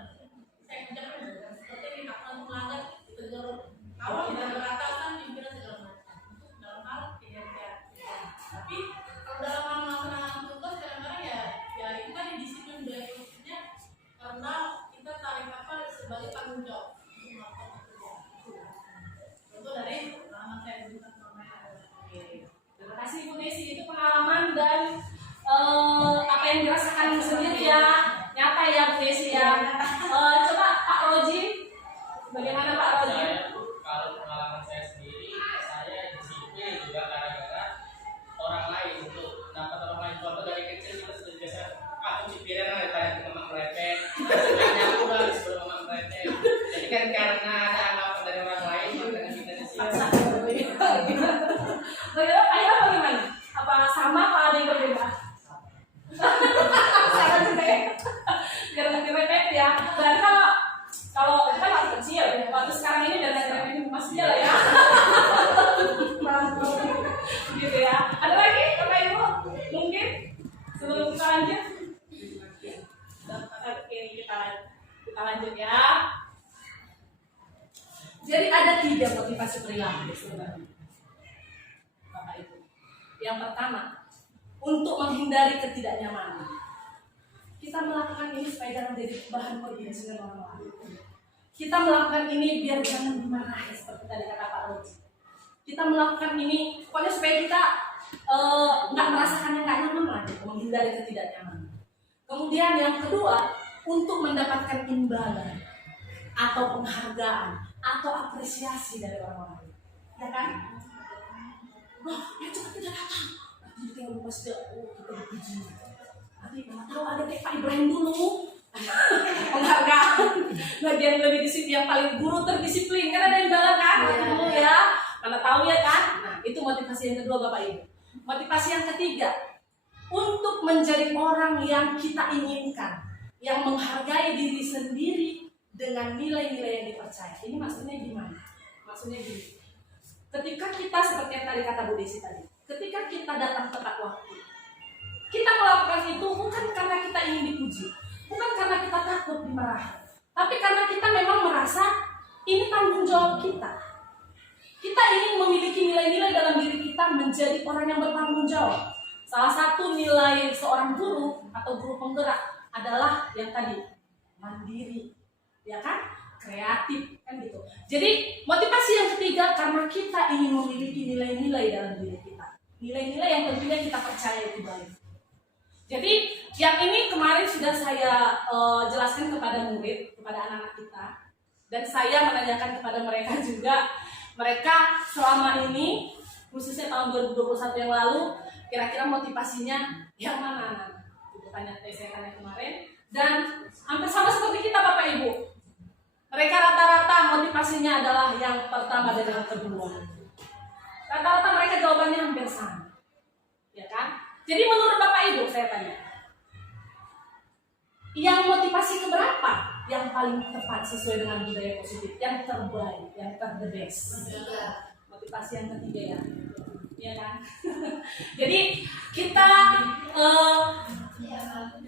saya kerjakan seperti ini, aturan melanggar ditegur awal ditegur atasan pimpinan segala macam. Itu dalam hal kinerja. Tapi kalau dalam hal melaksanakan tugas kadang-kadang ya itu kan disiplin dari positifnya, karena kita tarik apa sebagai tanggung jawab untuk melakukan pekerjaan. Itu dari pengalaman saya di Terima kasih Ibu Desi, itu pengalaman dan apa yang dirasakan sendiri ya, nyata ya Bu Desi ya. Coba Pak Roji, bagaimana Pak Roji? Kalau pengalaman saya sendiri, saya disiplin juga gara-gara orang lain untuk dapat orang lain. Contoh dari kecil kita sudah biasa aku cipiran ditanya ke mama merepet, tanya aku lagi sebelum mama merepet. Jadi kan karena ada anggapan dari orang lain, makanya kita disiplin. Bagaimana? Apa sama Pak ada yang berbeda? Sama juga ya. Biar nggak direpet ya. Dan kalau kita masih kecil, waktu sekarang ini dan repetin masih lah ya. Gitu ya. Ada lagi Bapak Ibu? Mungkin sebelum kita lanjut. Oke, kita lanjut ya. Jadi ada 3 motivasi perilaku sebenarnya. Bapak Ibu. Yang pertama, untuk menghindari ketidaknyamanan. Kita melakukan ini supaya jangan jadi bahan koordinasi dengan orang lain. Kita melakukan ini biar jangan dimarahi seperti tadi kata Pak Roji. Kita melakukan ini pokoknya supaya kita nggak merasakan yang nggak nyaman lagi, menghindari ketidaknyamanan. Kemudian yang kedua, untuk mendapatkan imbalan atau penghargaan atau apresiasi dari orang lain, ya kan? Wah, ya cepat tidak datang. Nanti kita lupa sudah, kita dipuji. Nanti mana tahu ada kayak Pak Ibrahim dulu. Penghargaan. Bagian lebih disiplin yang paling guru terdisiplin kan ada imbalan kan? Dulu ya. Mana tahu ya kan? Nah, itu motivasi yang kedua Bapak Ibu. Motivasi yang ketiga, untuk menjadi orang yang kita inginkan, yang menghargai diri sendiri dengan nilai-nilai yang dipercaya. Ini maksudnya gimana? Maksudnya gini. Ketika kita seperti yang tadi kata Bu Desi tadi, ketika kita datang tepat waktu, kita melakukan itu bukan karena kita ingin dipuji, bukan karena kita takut dimarahi, tapi karena kita memang merasa ini tanggung jawab kita. Kita ingin memiliki nilai-nilai dalam diri kita menjadi orang yang bertanggung jawab. Salah satu nilai seorang guru atau guru penggerak adalah yang tadi, mandiri, ya kan? Kreatif, kan gitu. Jadi motivasi yang ketiga karena kita ingin memiliki nilai-nilai dalam diri kita. Nilai-nilai yang tentunya kita percaya itu baik. Jadi yang ini kemarin sudah saya jelaskan kepada murid, kepada anak-anak kita. Dan saya menanyakan kepada mereka juga, mereka selama ini, khususnya tahun 2021 yang lalu, kira-kira motivasinya yang mana? Saya tanya kemarin. Dan hampir sama seperti kita Bapak Ibu. Mereka rata-rata motivasinya adalah yang pertama dan yang kedua. Rata-rata mereka jawabannya hampir sama. Ya kan? Jadi menurut Bapak Ibu saya tanya, yang motivasi keberapa yang paling tepat sesuai dengan budaya positif, yang terbaik, yang the best? Motivasi yang ketiga ya. Ya kan? Jadi kita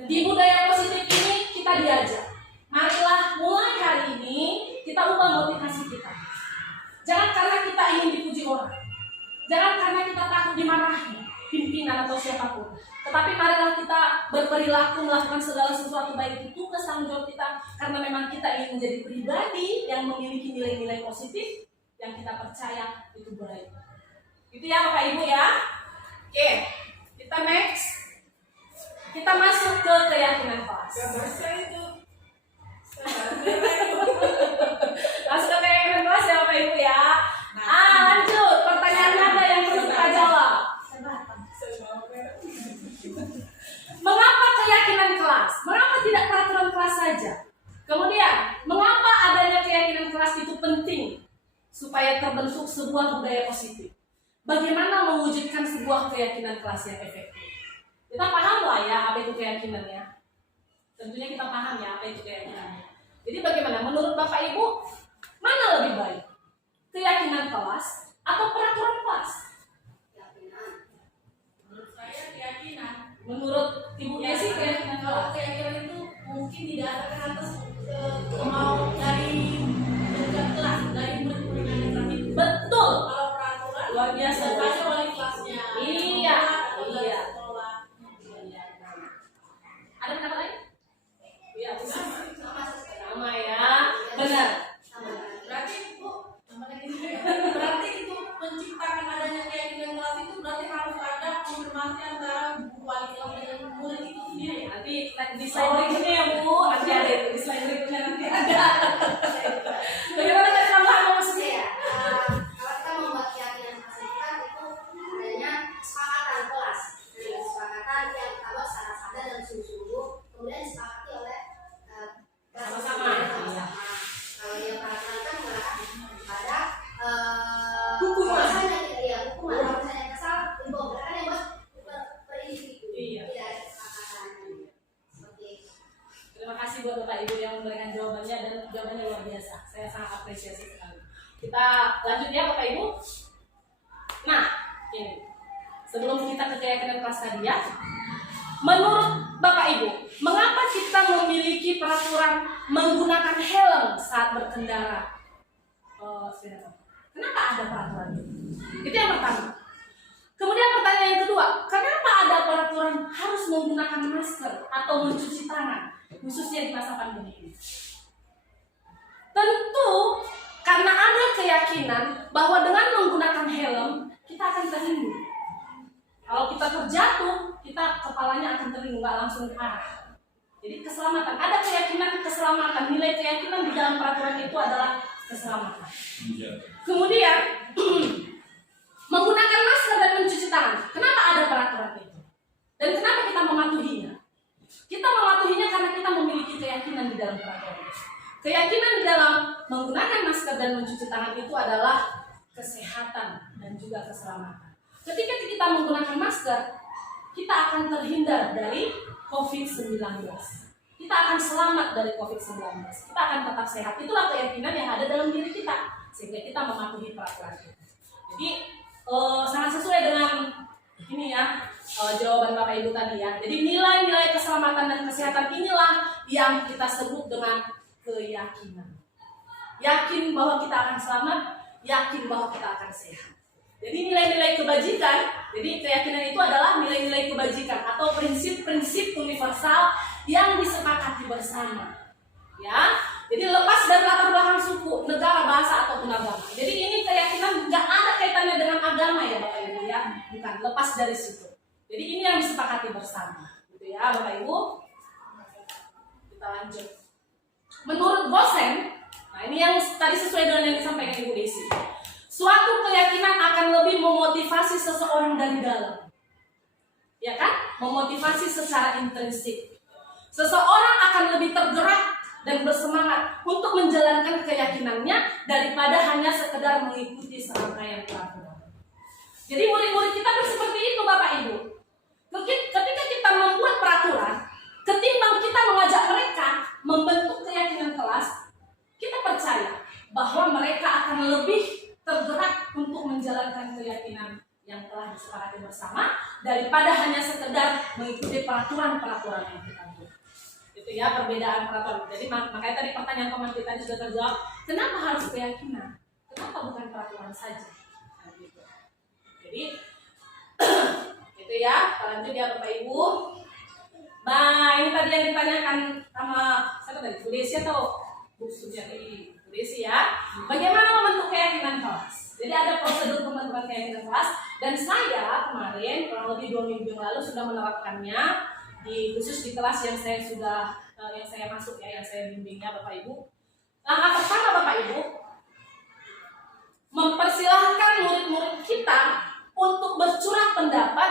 di budaya positif ini kita diajak, marilah mulai hari ini kita ubah motivasi kita. Jangan karena kita ingin dipuji orang, jangan karena kita takut dimarahi pimpinan atau siapapun, tetapi marilah kita berperilaku melakukan segala sesuatu baik itu tugas tanggung jawab kita, karena memang kita ingin menjadi pribadi yang memiliki nilai-nilai positif yang kita percaya itu baik. Itu ya Bapak Ibu ya. Oke, kita next. Kita masuk ke keyakinan kelas. Masuk ke keyakinan kelas ya Bapak Ibu ya. Lanjut, pertanyaannya ada yang perlu kita jawab. Mengapa keyakinan kelas? Mengapa tidak peraturan kelas saja? Kemudian, mengapa adanya keyakinan kelas itu penting supaya terbentuk sebuah budaya positif? bagaimana mewujudkan sebuah keyakinan kelas yang efektif. Kita paham lah ya apa itu keyakinannya. Tentunya kita paham ya apa itu keyakinannya. Jadi bagaimana menurut Bapak Ibu, mana lebih baik? Keyakinan kelas atau peraturan kelas? Menurut saya keyakinan. Menurut Ibu Desi keyakinan Kalau kelas? keyakinan itu mungkin tidak akan atas mau dari kelas, dari murid-murid yang terakhir. Betul. Kalau peraturan Luar biasa. tanya wali kelasnya. Iya, Atau dari iya. sekolah. Ada pendapat lain? Iya, benar. Sama sesuai. Sama ya. Benar. Sama lagi. Berarti Bu, berarti itu menciptakan adanya keyakinan kelas itu berarti harus ada konfirmasi antara wali kelas dengan murid itu sendiri. Nanti di slide berikutnya ya Bu, nanti ada itu di slide berikutnya nanti ada. Bagaimana cara tambahan maksudnya? Iya, kalau kita membuat keyakinan fasilitas itu adanya kesepakatan kelas. Nah, kesepakatan yang pertama secara sadar dan sungguh-sungguh, kemudian disepakati oleh kelas Sama-sama. sama-sama. Kalau yang peraturan kan mengarah pada Hukuman. kalau misalnya hukuman. Kalau misalnya kesal, dibongkarkan yang buat per individu. Iya. Tidak ada kesepakatan. Seperti itu. Terima kasih buat Bapak Ibu yang memberikan jawabannya dan jawabannya luar biasa. Saya sangat apresiasi sekali. Kita lanjut ya Bapak Ibu. Nah, ini sebelum kita ke keyakinan kelas tadi ya, menurut Bapak Ibu, mengapa kita memiliki peraturan menggunakan helm saat berkendara? Kenapa ada peraturan itu? Itu yang pertama. Kemudian pertanyaan yang kedua, kenapa ada peraturan harus menggunakan masker atau mencuci tangan, khususnya di masa pandemi ini? Tentu karena ada keyakinan bahwa dengan menggunakan helm kita akan terlindung. Kalau kita terjatuh, kita kepalanya akan terlindung, nggak langsung ke arah. Jadi keselamatan, ada keyakinan keselamatan, nilai keyakinan di dalam peraturan itu adalah keselamatan. Kemudian menggunakan masker dan mencuci tangan. Kenapa ada peraturan itu? Dan kenapa kita mematuhinya? Kita mematuhinya karena kita memiliki keyakinan di dalam peraturan itu. Keyakinan di dalam menggunakan masker dan mencuci tangan itu adalah kesehatan dan juga keselamatan. Ketika kita menggunakan masker, kita akan terhindar dari COVID-19. Kita akan selamat dari COVID-19. Kita akan tetap sehat. Itulah keyakinan yang ada dalam diri kita, sehingga kita mematuhi peraturan itu. Jadi sangat sesuai dengan ini ya jawaban Bapak Ibu tadi ya. Jadi nilai-nilai keselamatan dan kesehatan inilah yang kita sebut dengan keyakinan. Yakin bahwa kita akan selamat, yakin bahwa kita akan sehat. Jadi nilai-nilai kebajikan, jadi keyakinan itu adalah nilai-nilai kebajikan atau prinsip-prinsip universal yang disepakati bersama. Ya, jadi lepas dari latar belakang suku, negara, bahasa ataupun agama. Jadi ini keyakinan nggak ada kaitannya dengan agama ya Bapak Ibu ya, bukan, lepas dari situ. Jadi ini yang disepakati bersama, gitu ya Bapak Ibu. Kita lanjut. Menurut Gosen, nah ini yang tadi sesuai dengan yang disampaikan Ibu Desi. Suatu keyakinan akan lebih memotivasi seseorang dari dalam, ya kan? Memotivasi secara intrinsik. Seseorang akan lebih tergerak dan bersemangat untuk menjalankan keyakinannya daripada hanya sekedar mengikuti serangkaian peraturan. Jadi murid-murid kita pun seperti itu Bapak Ibu. Ketika kita membuat peraturan, ketimbang kita mengajak mereka membentuk keyakinan kelas, kita percaya bahwa mereka akan lebih tergerak untuk menjalankan keyakinan yang telah disepakati bersama daripada hanya sekedar mengikuti peraturan-peraturan yang kita buat. Itu ya perbedaan peraturan. Jadi makanya tadi pertanyaan teman kita sudah terjawab. Kenapa harus keyakinan? Kenapa bukan peraturan saja? Nah, gitu. Jadi itu ya. Kita lanjut ya Bapak Ibu. Nah ini tadi yang ditanyakan sama siapa tadi? Bu Desi atau Bu Sujiati? Bu Desi ya. Bagaimana membentuk keyakinan kelas? Jadi ada prosedur pembentukan keyakinan kelas dan saya kemarin kurang lebih 2 minggu yang lalu sudah menerapkannya khusus di kelas yang saya sudah yang saya masuk ya, yang saya bimbingnya Bapak Ibu. Langkah pertama Bapak Ibu, mempersilahkan murid-murid kita untuk bercurah pendapat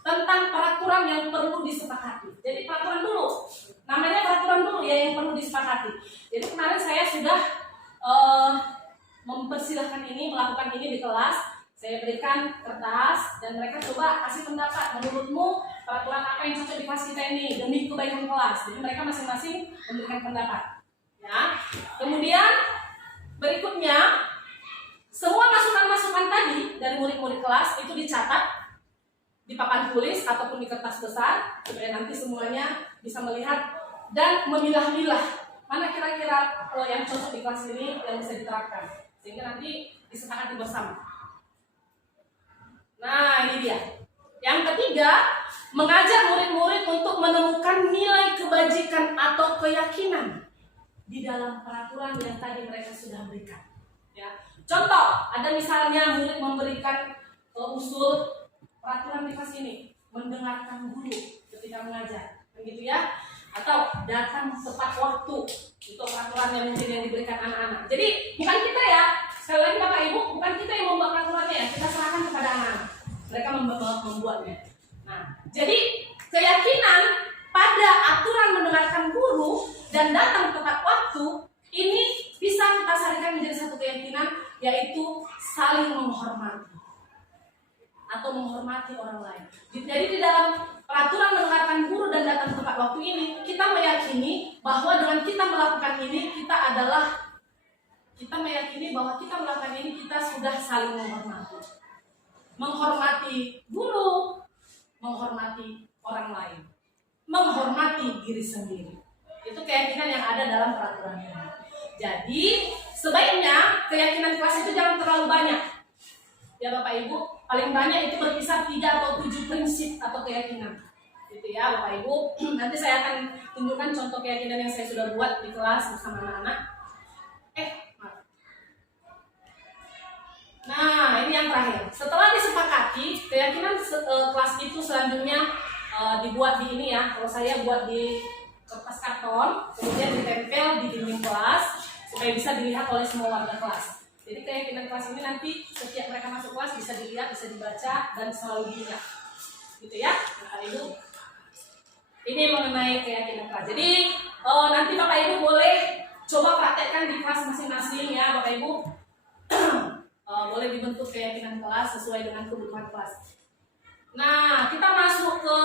tentang peraturan yang perlu disepakati. Jadi peraturan dulu, namanya peraturan dulu ya yang perlu disepakati. Jadi kemarin saya sudah mempersilahkan ini, melakukan ini di kelas. Saya berikan kertas dan mereka coba kasih pendapat, menurutmu peraturan apa yang cocok di kelas kita ini demi kebaikan kelas. Jadi mereka masing-masing memberikan pendapat. Ya. Kemudian berikutnya semua masukan-masukan tadi dari murid-murid kelas itu dicatat di papan tulis ataupun di kertas besar supaya nanti semuanya bisa melihat dan memilah-milah mana kira-kira yang cocok di kelas ini yang bisa diterapkan sehingga nanti disepakati bersama. Nah, ini dia. Yang ketiga, mengajar murid-murid untuk menemukan nilai kebajikan atau keyakinan di dalam peraturan yang tadi mereka sudah berikan. Ya. Contoh, ada misalnya murid memberikan usul peraturan di kelas ini, mendengarkan guru ketika mengajar, begitu ya? Atau datang tepat waktu, itu peraturan yang mungkin yang diberikan anak-anak. Jadi bukan kita ya, sekali lagi Bapak Ibu, bukan kita yang membuat peraturannya ya, kita serahkan kepada anak-anak. Mereka membuatnya. Nah, jadi keyakinan pada aturan mendengarkan guru dan datang tepat waktu ini bisa kita saringkan menjadi satu keyakinan, yaitu saling menghormati atau menghormati orang lain. Jadi di dalam peraturan mendengarkan guru dan datang tepat waktu ini, kita meyakini bahwa dengan kita melakukan ini, kita meyakini bahwa kita melakukan ini kita sudah saling menghormati. Menghormati guru, menghormati orang lain, menghormati diri sendiri. Itu keyakinan yang ada dalam peraturan ini. Jadi sebaiknya keyakinan kelas itu jangan terlalu banyak. Ya Bapak Ibu, paling banyak itu berkisar 3 atau 7 prinsip atau keyakinan. Gitu ya Bapak Ibu. Nanti saya akan tunjukkan contoh keyakinan yang saya sudah buat di kelas bersama anak-anak. Nah, ini yang terakhir. Setelah disepakati, keyakinan kelas itu selanjutnya dibuat di ini ya. Kalau saya buat di kertas karton, kemudian ditempel di dinding kelas supaya bisa dilihat oleh semua warga kelas. Jadi keyakinan kelas ini nanti setiap mereka masuk kelas bisa dilihat, bisa dibaca dan selalu diingat. Gitu ya, Bapak Ibu. Ini mengenai keyakinan kelas. Jadi nanti Bapak Ibu boleh coba praktekkan di kelas masing-masing ya Bapak Ibu. Boleh dibentuk keyakinan kelas sesuai dengan kebutuhan kelas. Nah, kita masuk ke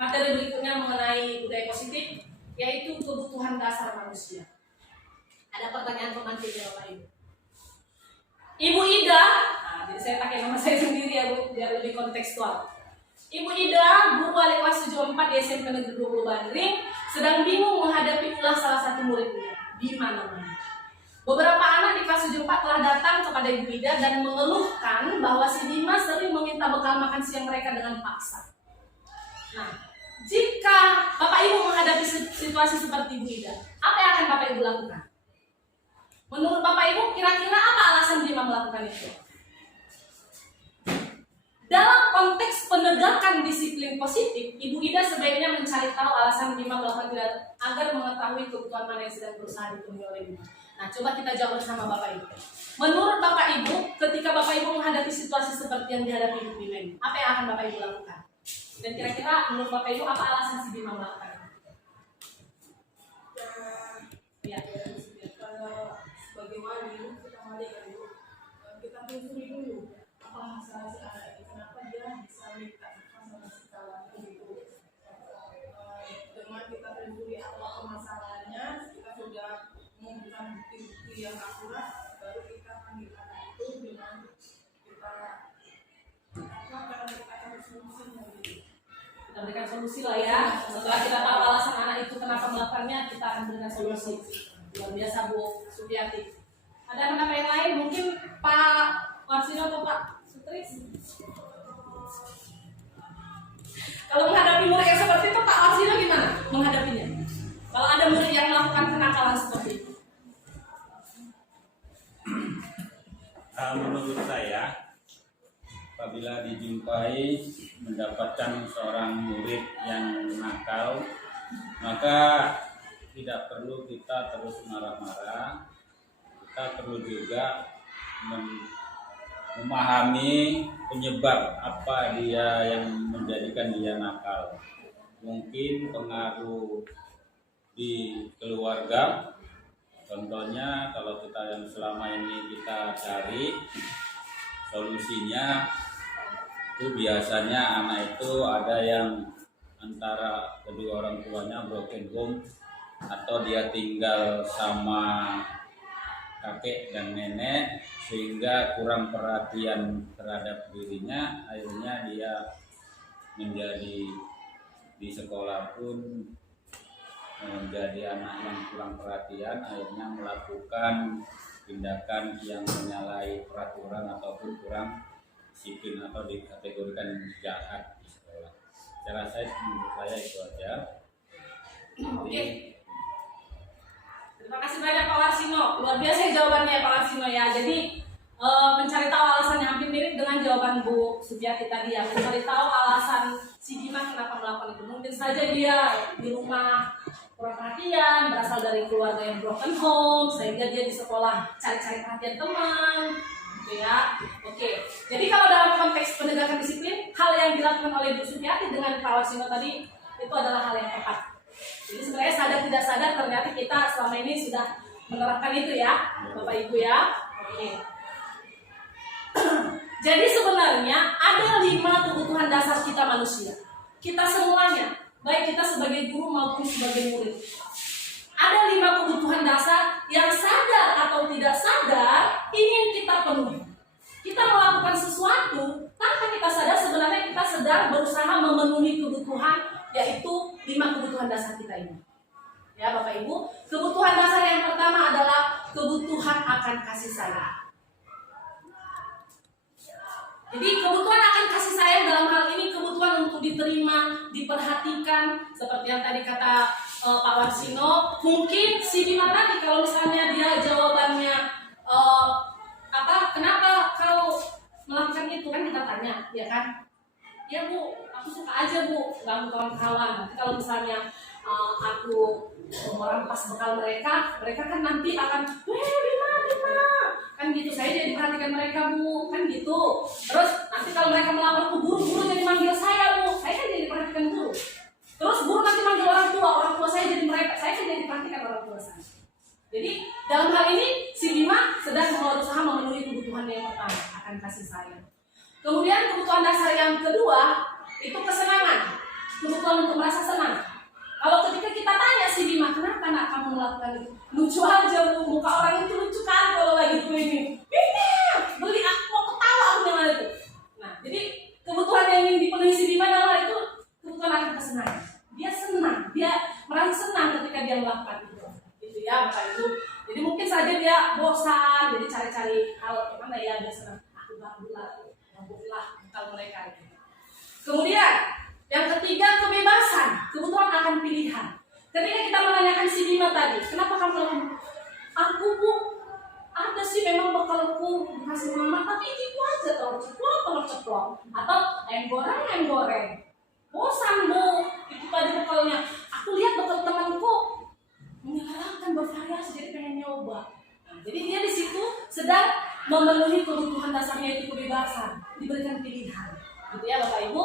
materi berikutnya mengenai budaya positif, yaitu kebutuhan dasar manusia. Ada pertanyaan pemantiknya Bapak Ibu. Ibu Ida, jadi saya pakai nama saya sendiri ya Bu, biar lebih kontekstual. Ibu Ida, guru wali kelas 74 di SMP Negeri 20 Bandring, sedang bingung menghadapi ulah salah satu muridnya. Bima namanya. Beberapa anak di kelas 74 telah datang kepada Ibu Ida dan mengeluhkan bahwa si Bima sering meminta bekal makan siang mereka dengan paksa. Nah, jika Bapak Ibu menghadapi situasi seperti Ibu Ida, apa yang akan Bapak Ibu lakukan? Menurut Bapak Ibu, kira-kira apa alasan Bima melakukan itu? Dalam konteks penegakan disiplin positif, Ibu Ida sebaiknya mencari tahu alasan Bima melakukan itu agar mengetahui kebutuhan mana yang sedang berusaha dipenuhi oleh Bima. Nah, coba kita jawab bersama Bapak Ibu. Menurut Bapak Ibu, ketika Bapak Ibu menghadapi situasi seperti yang dihadapi Ibu Bima ini, apa yang akan Bapak Ibu lakukan? Dan kira-kira menurut Bapak Ibu apa alasan si Bima melakukan? Ya. Kalau sebagai wali, kita wali kan Ibu, kita telusuri dulu apa masalah si anak ini, kenapa dia bisa minta sama si kawan itu. Dengan kita telusuri apa permasalahannya, kita sudah memberikan bukti-bukti yang akurat, baru kita panggil anak itu dengan kita karena kita harus solusinya gitu. Kita berikan solusi lah ya. Setelah kita tahu alasan anak itu kenapa melakukannya, kita akan berikan solusi. Luar biasa Bu Supiati. Ada anak yang lain, mungkin Pak Marsino atau Pak Sutris? Kalau menghadapi murid yang seperti itu, Pak Marsino gimana menghadapinya? Kalau ada murid yang melakukan kenakalan seperti itu? Menurut saya, apabila dijumpai mendapatkan seorang murid yang nakal, maka tidak perlu kita terus marah-marah. Kita perlu juga memahami penyebab apa dia yang menjadikan dia nakal. Mungkin pengaruh di keluarga. Contohnya kalau kita yang selama ini kita cari solusinya itu biasanya anak itu ada yang antara kedua orang tuanya broken home atau dia tinggal sama kakek dan nenek sehingga kurang perhatian terhadap dirinya, akhirnya dia menjadi di sekolah pun menjadi anak yang kurang perhatian, akhirnya melakukan tindakan yang menyalahi peraturan ataupun kurang disiplin atau dikategorikan jahat di sekolah. Cara saya menurut saya itu aja. Oke. Terima kasih banyak Pak Warsino. Luar biasa jawabannya Pak Warsino ya. Jadi mencari tahu alasannya hampir mirip dengan jawaban Bu Sujiati tadi ya. Mencari tahu alasan si Dimas kenapa melakukan itu. Mungkin saja dia di rumah kurang perhatian, berasal dari keluarga yang broken home, sehingga dia di sekolah cari-cari perhatian teman, gitu ya. Oke, jadi kalau dalam konteks penegakan disiplin, hal yang dilakukan oleh Bu Sujiati dengan Pak Warsino tadi itu adalah hal yang tepat. Jadi sebenarnya sadar tidak sadar ternyata kita selama ini sudah menerapkan itu ya, Bapak Ibu ya. Oke. Jadi sebenarnya ada 5 kebutuhan dasar kita manusia. Kita semuanya, baik kita sebagai guru maupun sebagai murid. Ada 5 kebutuhan dasar yang sadar atau tidak sadar ingin kita penuhi. Kita melakukan sesuatu tanpa kita sadar sebenarnya kita sedang berusaha memenuhi kebutuhan, yaitu 5 kebutuhan dasar kita ini. Ya Bapak Ibu, kebutuhan dasar yang pertama adalah kebutuhan akan kasih sayang. Jadi kebutuhan akan kasih sayang dalam hal ini kebutuhan untuk diterima, diperhatikan, seperti yang tadi kata Pak Warsino. Mungkin si Bima tadi kalau misalnya dia jawabannya kenapa kau melakukan itu, kan kita tanya, ya kan? Ya Bu, aku suka aja Bu, ganggu kawan-kawan. Nanti kalau misalnya aku merampas bekal mereka kan nanti akan, Bima, kan gitu. Saya jadi perhatikan mereka Bu, kan gitu. Terus nanti kalau mereka melapor ke guru jadi manggil saya Bu, saya kan jadi perhatikan guru. Terus guru nanti manggil orang tua saya jadi mereka, saya kan jadi perhatikan orang tua saya. Jadi dalam hal ini si Bima sedang berusaha memenuhi kebutuhan yang pertama, akan kasih sayang. Kemudian kebutuhan dasar yang kedua itu kesenangan, kebutuhan untuk merasa senang. Kalau ketika kita tanya si Bima, kenapa nak kamu melakukan itu? Lucu aja Bu, muka orang itu lucu kan kalau lagi begini. Beli aku mau ketawa aku dengan itu. Nah, jadi kebutuhan yang ingin dipenuhi si Bima adalah itu kebutuhan akan kesenangan. Dia senang, dia merasa senang ketika dia melakukan itu. Gitu ya, Bapak Ibu. Jadi mungkin saja dia bosan, jadi cari-cari hal gimana ya dia senang. Aku ganggulah kalau mereka gitu. Kemudian yang ketiga, kebebasan, kebutuhan akan pilihan. Ketika kita menanyakan si Bima tadi, kenapa kamu melakukan? Aku Bu, ada sih memang bekalku dikasih mama, tapi itu aja tau, ceplok, atau ayam goreng. Bosan Bu, itu tadi bekalnya. Aku lihat bekal temanku menyenangkan, bervariasi, jadi pengen nyoba. Nah, jadi dia di situ sedang memenuhi kebutuhan dasarnya, itu kebebasan, diberikan pilihan, gitu ya Bapak Ibu.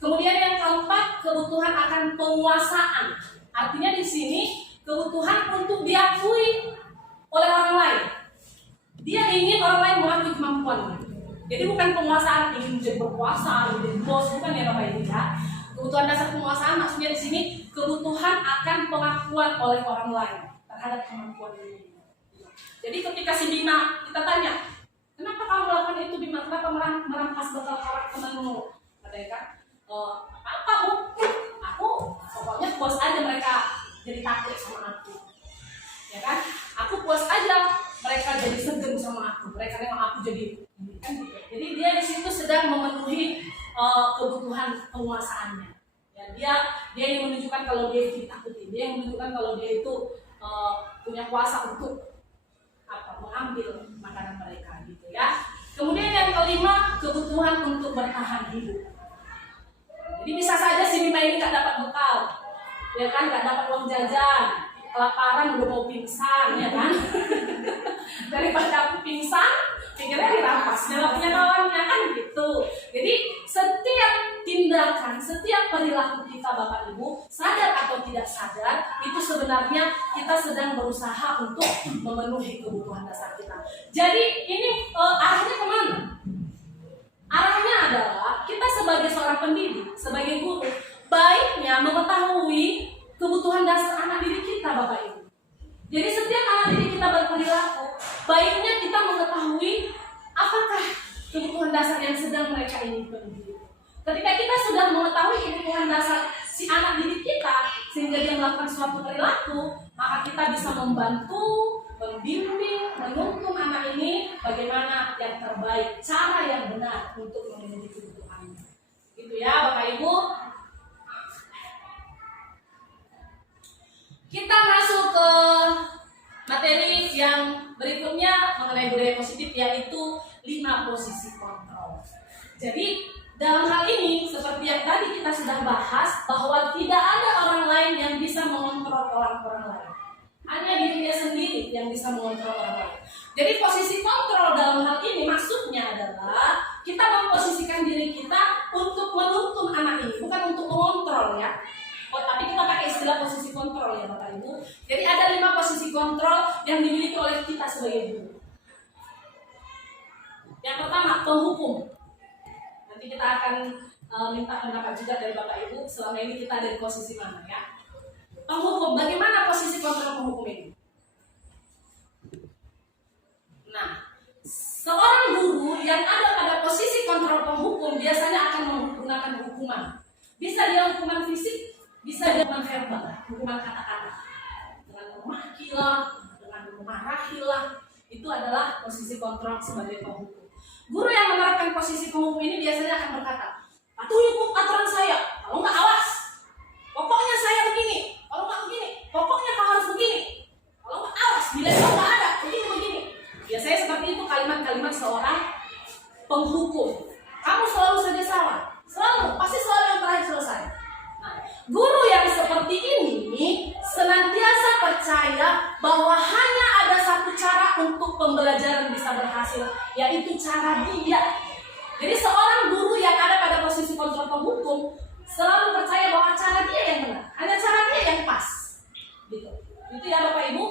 Kemudian yang keempat, kebutuhan akan penguasaan. Artinya di sini kebutuhan untuk diakui oleh orang lain. Dia ingin orang lain mengakui kemampuannya. Jadi bukan penguasaan ingin menjadi berkuasa, menjadi bos, bukan ya Bapak Ibu ya. Kebutuhan dasar penguasaan maksudnya di sini kebutuhan akan pengakuan oleh orang lain terhadap kemampuan ini. Jadi ketika si Bima kita tanya, kenapa kamu melakukan itu Bima? Kenapa merampas bekal kawan temanmu? Katanya apa Bu? Aku pokoknya puas aja mereka jadi takut sama aku, ya kan? Aku puas aja mereka jadi segan sama aku, mereka nengok aku jadi kan gitu. Jadi dia di situ sedang memenuhi kebutuhan penguasaannya. Ya, dia yang menunjukkan kalau dia itu ditakuti, dia yang menunjukkan kalau dia itu punya kuasa untuk mengambil makanan mereka gitu ya. Kemudian yang kelima, kebutuhan untuk bertahan hidup. Jadi bisa saja si Bima ini gak dapat bekal, ya kan, gak dapat uang jajan, kelaparan udah mau pingsan, ya kan. Daripada aku pingsan, pikirnya dirampas, dia punya kawannya kan gitu. Jadi setiap tindakan, setiap perilaku kita Bapak Ibu, sadar atau tidak sadar, itu sebenarnya kita sedang berusaha untuk memenuhi kebutuhan dasar kita. Jadi ini arahnya kemana? Arahnya adalah kita sebagai seorang pendidik, sebagai guru, baiknya mengetahui kebutuhan dasar anak didik kita, Bapak Ibu. Jadi setiap anak didik kita berperilaku, baiknya kita mengetahui apakah kebutuhan dasar yang sedang mereka inginkan. Ketika kita sudah mengetahui kebutuhan dasar si anak didik kita, sehingga dia melakukan suatu perilaku, maka kita bisa membantu, membimbing, menuntun anak ini bagaimana yang terbaik, cara yang benar untuk memenuhi kebutuhannya. Gitu ya, Bapak Ibu. Kita masuk ke materi yang berikutnya mengenai budaya positif, yaitu 5 posisi kontrol. Jadi dalam hal ini, seperti yang tadi kita sudah bahas, bahwa tidak ada orang lain yang bisa mengontrol orang lain. Hanya diri dia sendiri yang bisa mengontrol orang lain. Jadi posisi kontrol dalam hal ini maksudnya adalah kita memposisikan diri kita untuk menuntun anak ini, bukan untuk mengontrol ya. Tapi kita pakai istilah posisi kontrol ya Bapak Ibu. Jadi ada 5 posisi kontrol yang dimiliki oleh kita sebagai guru. Yang pertama, penghukum. Nanti kita akan minta pendapat juga dari Bapak Ibu, selama ini kita ada di posisi mana ya. Penghukum, bagaimana posisi kontrol penghukum ini? Nah, seorang guru yang ada pada posisi kontrol penghukum biasanya akan menggunakan hukuman. Bisa dia hukuman fisik, bisa dia hukuman verbal, hukuman kata-kata. Dengan memaki lah, dengan memarahi lah, itu adalah posisi kontrol sebagai penghukum. Guru yang menerapkan posisi penghukum ini biasanya akan berkata, patuhi aturan saya, kalau nggak awas. Pokoknya saya begini, kalau nggak begini. Pokoknya kau harus begini, kalau nggak awas. Bila kau nggak ada, begini. Biasanya seperti itu kalimat-kalimat seorang penghukum. Kamu selalu saja salah, pasti selalu yang terakhir selesai. Nah, guru yang seperti ini senantiasa percaya bahwa hanya ada satu cara untuk pembelajaran bisa berhasil, yaitu cara dia. Jadi seorang guru yang ada pada posisi kontrol penghukum selalu percaya bahwa cara dia yang benar, hanya cara dia yang pas. Gitu. Itu ya Bapak Ibu.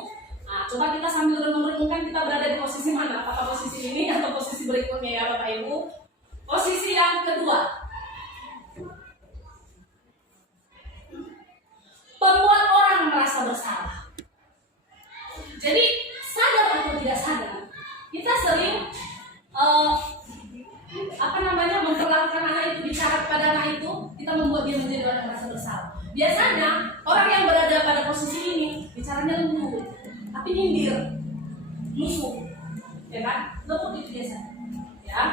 Nah, coba kita sambil renung-renungkan kita berada di posisi mana? Apakah posisi ini atau posisi berikutnya ya Bapak Ibu? Posisi yang kedua, membuat orang merasa bersalah. Jadi sadar atau tidak sadar, kita sering memperlakukan anak itu, bicara pada anak itu, kita membuat dia menjadi orang yang merasa bersalah. Biasanya orang yang berada pada posisi ini bicaranya lembut, tapi nyindir, musuh, ya kan? Lembut itu biasanya, ya.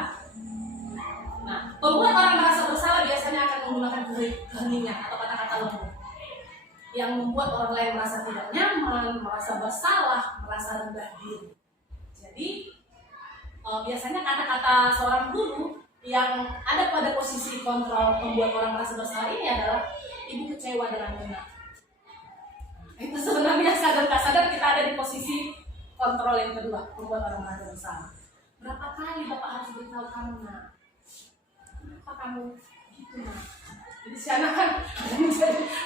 Nah, membuat orang merasa bersalah biasanya akan menggunakan keheningnya atau kata-kata lembut yang membuat orang lain merasa tidak nyaman, merasa bersalah, merasa rendah diri. Jadi biasanya kata-kata seorang guru yang ada pada posisi kontrol membuat orang merasa bersalah ini adalah, ibu kecewa dengan Nuna. Itu sebenarnya sadar tak sadar kita ada di posisi kontrol yang kedua, membuat orang merasa bersalah. Berapa kali Bapak harus beritahu kamu, Nak? Kenapa kamu gitu, Nak? Jadi si anak kan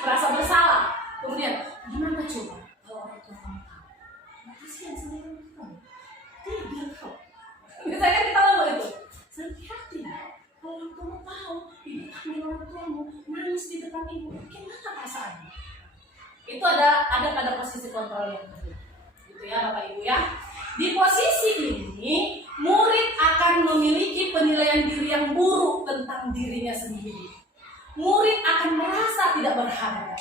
merasa bersalah. Kemudian gimana coba kalau orang tua kamu tahu? Kasihan sama orang tua. Tidak kok. Misalnya kita ngomong itu, hati-hati kalau orang tua tahu ibu hamil orang tuamu nangis di depan ibu, gimana perasaannya? Itu ada pada posisi kontrol yang kedua. Gitu ya Bapak Ibu ya. Di posisi ini murid akan memiliki penilaian diri yang buruk tentang dirinya sendiri. Murid akan merasa tidak berharga.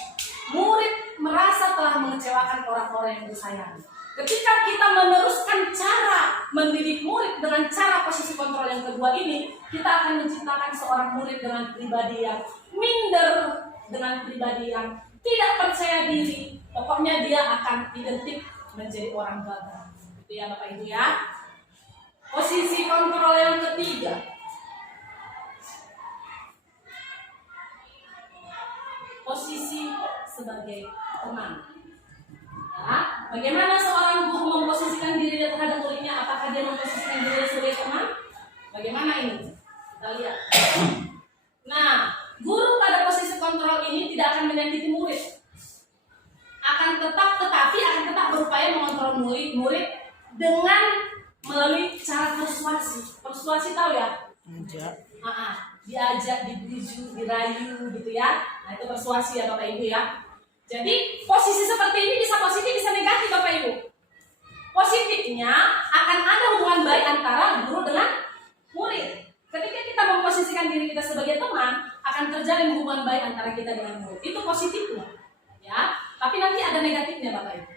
Murid merasa telah mengecewakan orang-orang yang disayang. Ketika kita meneruskan cara mendidik murid dengan cara posisi kontrol yang kedua ini, kita akan menciptakan seorang murid dengan pribadi yang minder, dengan pribadi yang tidak percaya diri. Pokoknya dia akan identik menjadi orang gagal. Itu ya Bapak Ibu ya. Posisi kontrol yang ketiga, posisi sebagai teman. Ya, bagaimana seorang guru memposisikan dirinya terhadap muridnya? Apakah dia memposisikan dirinya sebagai teman? Bagaimana ini? Kita lihat. Nah, guru pada posisi kontrol ini tidak akan menyakiti murid. Tetapi akan tetap berupaya mengontrol murid dengan melalui cara persuasi. Persuasi tahu ya? diajak, dibujuk, dirayu gitu ya. Nah itu persuasi ya Bapak Ibu ya. Jadi posisi seperti ini bisa positif bisa negatif Bapak Ibu. Positifnya akan ada hubungan baik antara guru dengan murid. Ketika kita memposisikan diri kita sebagai teman, akan terjalin hubungan baik antara kita dengan murid. Itu positifnya, ya. Tapi nanti ada negatifnya, Bapak Ibu.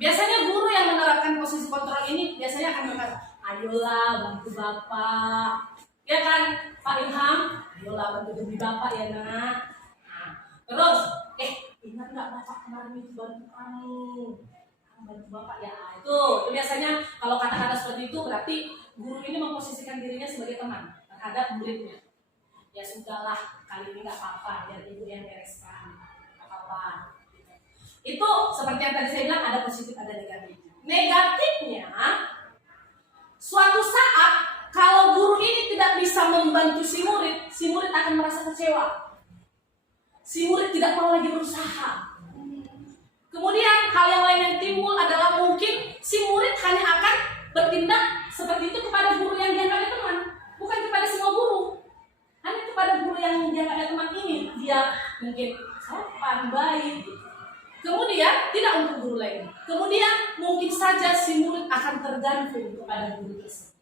Biasanya guru yang menerapkan posisi kontrol ini biasanya akan berkata, ayolah bantu Bapak, ya kan, Pak Ilham, ayolah bantu demi Bapak ya nak. Nah, terus, ingat nggak Bapak kemarin itu bantu kamu? Bantu Bapak ya. Itu biasanya kalau kata-kata seperti itu berarti guru ini memposisikan dirinya sebagai teman terhadap muridnya. Ya sudahlah, kali ini nggak apa-apa, biar ibu yang bereskan, nggak apa-apa. Itu seperti yang tadi saya bilang, ada positif ada negatifnya. Negatifnya, suatu saat kalau guru ini tidak bisa membantu si murid akan merasa kecewa. Si murid tidak mau lagi berusaha. Kemudian hal yang lain yang timbul adalah mungkin si murid hanya akan bertindak seperti itu kepada guru yang dia nggak ada teman, bukan kepada semua guru. Hanya kepada guru yang dia nggak ada teman ini dia mungkin sopan, baik. Kemudian tidak untuk guru lain. Kemudian mungkin saja si murid akan tergantung kepada guru tersebut.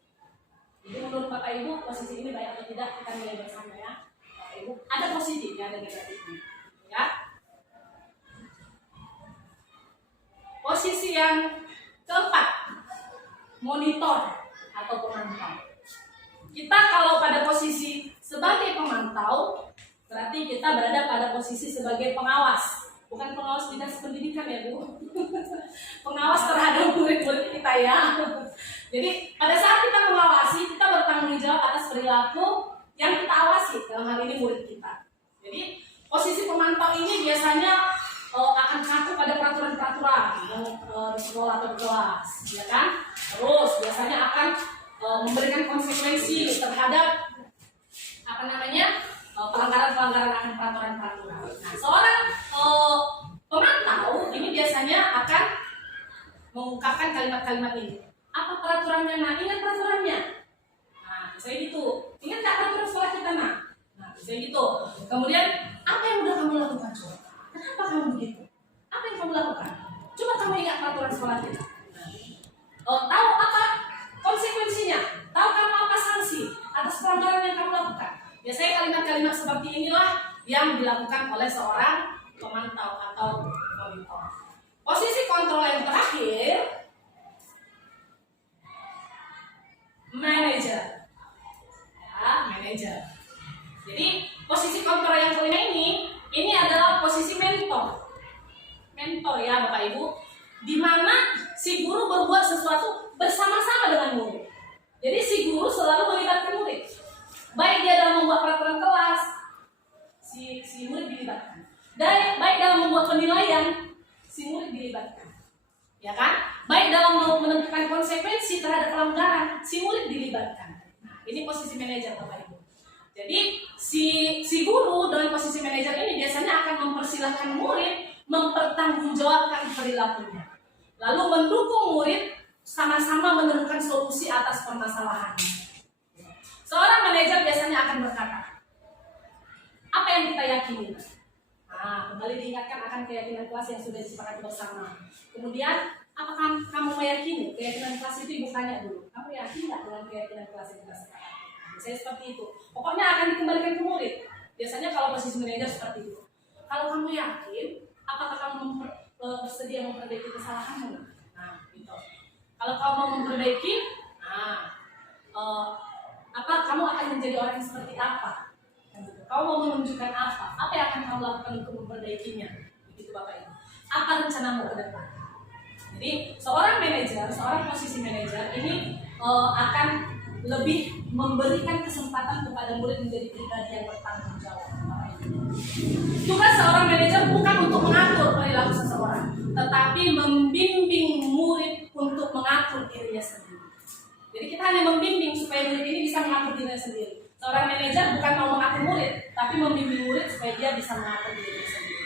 Jadi menurut Bapak Ibu posisi ini baik atau tidak kita nilai bersama ya. Bapak Ibu ada positifnya ada negatifnya. Ya. Posisi yang keempat, monitor atau pemantau. Kita kalau pada posisi sebagai pemantau, berarti kita berada pada posisi sebagai pengawas. Bukan pengawas dinas pendidikan ya Bu. Pengawas terhadap murid-murid kita ya. Jadi pada saat kita mengawasi, kita bertanggung jawab atas perilaku yang kita awasi, dalam hal ini murid kita. Jadi posisi pemantau ini biasanya akan kaku pada peraturan-peraturan di sekolah atau di kelas, ya kan? Terus biasanya akan memberikan konsekuensi terhadap pelanggaran-pelanggaran akan peraturan-peraturan. Nah, seorang pemantau ini biasanya akan mengungkapkan kalimat-kalimat ini. Apa peraturannya? Nah, ingat peraturannya. Nah, misalnya gitu. Ingat nggak peraturan sekolah kita nah? Nah, misalnya gitu. Kemudian apa yang udah kamu lakukan coba? Kenapa kamu begitu? Apa yang kamu lakukan? Coba kamu ingat peraturan sekolah kita. Tahu apa konsekuensinya? Tahu kamu apa sanksi atas pelanggaran yang kamu lakukan? Biasanya kalimat-kalimat seperti inilah yang dilakukan oleh seorang pemantau atau monitor. Posisi kontrol yang terakhir, manajer. Ya, manajer. Jadi posisi kontrol yang kelima ini adalah posisi mentor. Mentor ya Bapak Ibu, di mana si guru berbuat sesuatu bersama-sama dengan murid. Jadi si guru selalu melibatkan murid. Baik dia dalam membuat peraturan kelas, si murid dilibatkan. Dan baik dalam membuat penilaian, si murid dilibatkan. Ya kan? Baik dalam menentukan konsekuensi terhadap pelanggaran, si murid dilibatkan. Nah, ini posisi manajer Bapak Ibu. Jadi si guru dengan posisi manajer ini biasanya akan mempersilahkan murid mempertanggungjawabkan perilakunya. Lalu mendukung murid sama-sama menemukan solusi atas permasalahannya. Seorang manajer biasanya akan berkata, apa yang kita yakini? Nah, kembali diingatkan akan keyakinan kelas yang sudah disepakati bersama. Kemudian, apakah kamu meyakini keyakinan kelas itu ibu tanya dulu? Kamu yakin nggak dengan keyakinan kelas yang kita sepakati? Saya seperti itu. Pokoknya akan dikembalikan ke murid. Biasanya kalau posisi manajer seperti itu. Kalau kamu yakin, apakah kamu bersedia memperbaiki kesalahanmu? Nah, gitu. Kalau kamu mau memperbaiki, kamu akan menjadi orang yang seperti apa? Kamu mau menunjukkan apa? Apa yang akan kamu lakukan untuk memperbaikinya? Begitu Bapak Ibu. Apa rencanamu ke depan? Jadi seorang manajer, seorang posisi manajer ini akan lebih memberikan kesempatan kepada murid menjadi pribadi yang bertanggung jawab. Tugas seorang manajer bukan untuk mengatur perilaku seseorang, tetapi membimbing murid untuk mengatur dirinya sendiri. Jadi kita hanya membimbing supaya murid ini bisa mengatur dirinya sendiri. Seorang manajer bukan mau mengatur murid, tapi membimbing murid supaya dia bisa mengatur dirinya sendiri.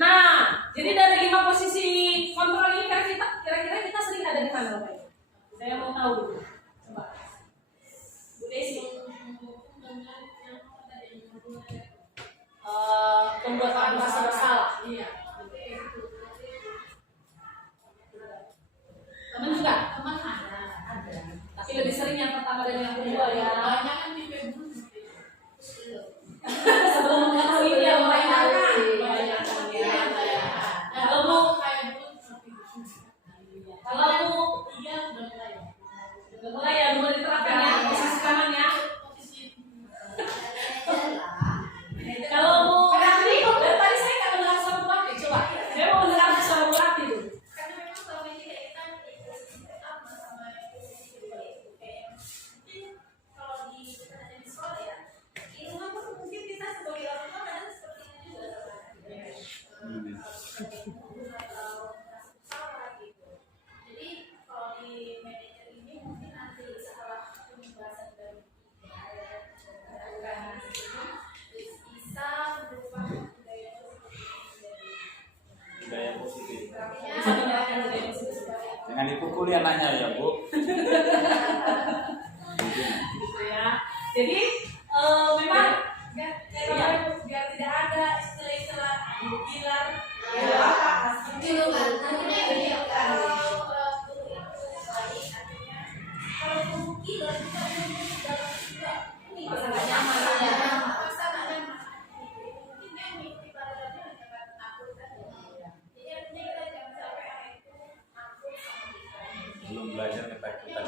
Nah, jadi dari 5 posisi kontrol ini kira-kira kita sering ada di mana, Bapak? Saya mau tahu dulu. Coba. Bu Desi. pembuatan merasa bersalah. Iya. Teman juga, Teman ada. tapi lebih sering yang pertama dan yang kedua ya. Banyak kan di Facebook. Sebelum mengetahui dia merayakan. Kalau mau, kalau mau udah mulai ya, mulai diterapkan ya posisi kanannya. Kalau mau nanti, dari tadi saya nggak mendengar suara Bu Rati, coba. Saya mau mendengar suara Bu Rati dulu. Karena memang selama ini kayak kita sama kalau di sekolah ya di rumah pun mungkin kita sebagai orang tua kadang seperti itu juga jadi kalau di manajer ini mungkin nanti setelah pembahasan dari bisa berubah Budaya positif. Bisa menerapkan budaya positif. Jangan dipukuli anaknya ya Bu. Gitu ya. Jadi memang biar tidak ada istilah-istilah gilar. Belum belajar ketakutan.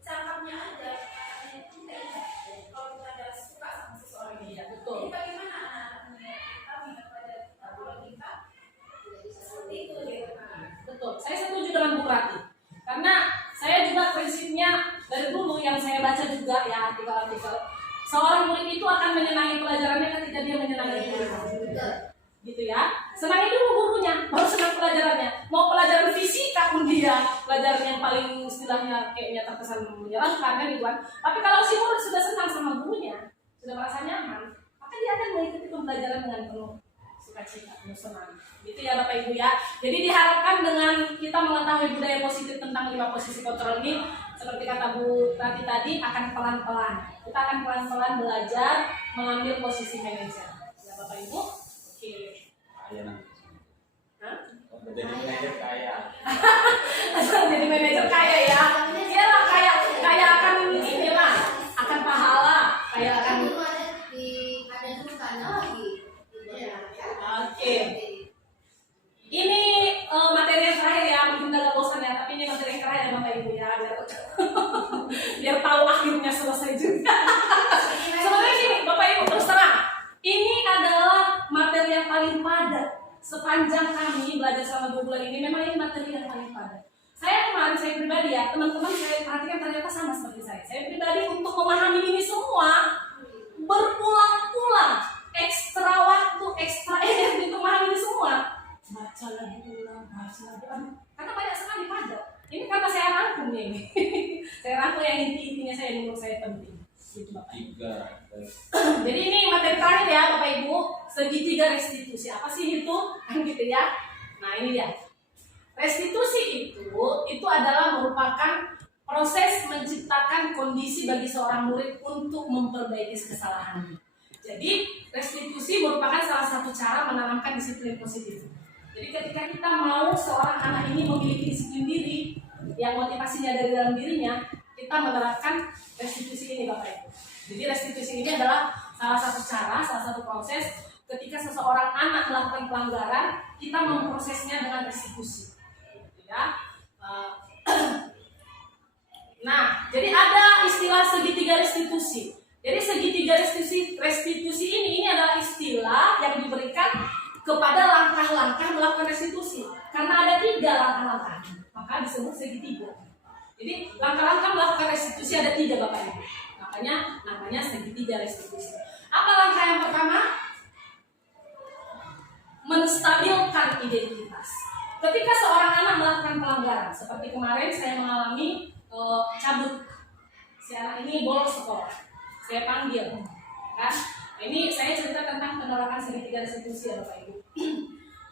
Cakapnya aja, katanya itu kalau kita ada suka sama seseorang iya betul. jadi bagaimana anak-anak kita minat pada kalau kita seperti itu gitu. Betul, saya setuju dengan Bu Rati. Karena saya juga prinsipnya dari dulu yang saya baca juga ya artikel-artikel, seorang murid itu akan menyenangi pelajarannya ketika dia menyenangi gurunya. Gitu ya. Senangi dulu gurunya, baru senang pelajarannya. Mau pelajaran fisika pun dia pelajaran yang paling istilahnya kayaknya terkesan menyeramkan kan gitu kan. Tapi kalau si murid sudah senang sama gurunya, sudah merasa nyaman, maka dia akan mengikuti pembelajaran dengan penuh sukacita, penuh senang. Gitu ya Bapak Ibu ya. Jadi diharapkan dengan kita mengetahui budaya positif tentang 5 posisi kontrol ini, seperti kata Bu Rati tadi, akan pelan-pelan. Kita akan pelan-pelan belajar mengambil posisi manajer. Ya Bapak Ibu. Oke. Kaya nanti. Hah? Jadi manajer kaya. Asal jadi manajer kaya ya. Iyalah kaya akan inilah, akan pahala, kaya akan. Dulu ada dukanya lagi. Oke. Ini materi yang terakhir ya, mungkin agak bosan ya, tapi ini materi yang terakhir ya Bapak Ibu ya, biar tahu akhirnya selesai juga. Sebenarnya gini Bapak Ibu, terus terang, ini adalah materi yang paling padat sepanjang kami belajar selama 2 bulan ini. Memang ini materi yang paling padat. Saya kemarin, saya pribadi ya, teman-teman saya perhatikan ternyata sama seperti saya. Saya pribadi untuk memahami ini semua berpulang-pulang, ekstra waktu, ekstra energi untuk memahami ini semua. Baca lagi ulang, baca lagi, aduh, karena banyak sekali padat. Ini karena saya rangkum ya ini. Saya rangkum yang inti-intinya saya menurut saya penting. Gitu Bapak Ibu. 3. Jadi ini materi terakhir ya Bapak Ibu, segitiga restitusi. Apa sih itu? Kan gitu ya. Nah ini dia. Restitusi itu adalah merupakan proses menciptakan kondisi bagi seorang murid untuk memperbaiki kesalahannya. Jadi restitusi merupakan salah satu cara menanamkan disiplin positif. Jadi ketika kita mau seorang anak ini memiliki disiplin diri yang motivasinya dari dalam dirinya, kita menerapkan restitusi ini Bapak Ibu. Jadi restitusi ini adalah salah satu cara, salah satu proses ketika seseorang anak melakukan pelanggaran, kita memprosesnya dengan restitusi. Ya. Nah, jadi ada istilah segitiga restitusi. Jadi segitiga restitusi ini adalah istilah yang diberikan kepada langkah-langkah melakukan restitusi. Karena ada 3 langkah-langkah, maka disebut segitiga. Jadi langkah-langkah melakukan restitusi ada 3 Bapak Ibu. Makanya namanya segitiga restitusi. Apa langkah yang pertama? Menstabilkan identitas. Ketika seorang anak melakukan pelanggaran, seperti kemarin saya mengalami cabut, si anak ini bolos sekolah, saya panggil, kan? Ini saya cerita tentang penolakan segitiga restitusi ya Bapak Ibu.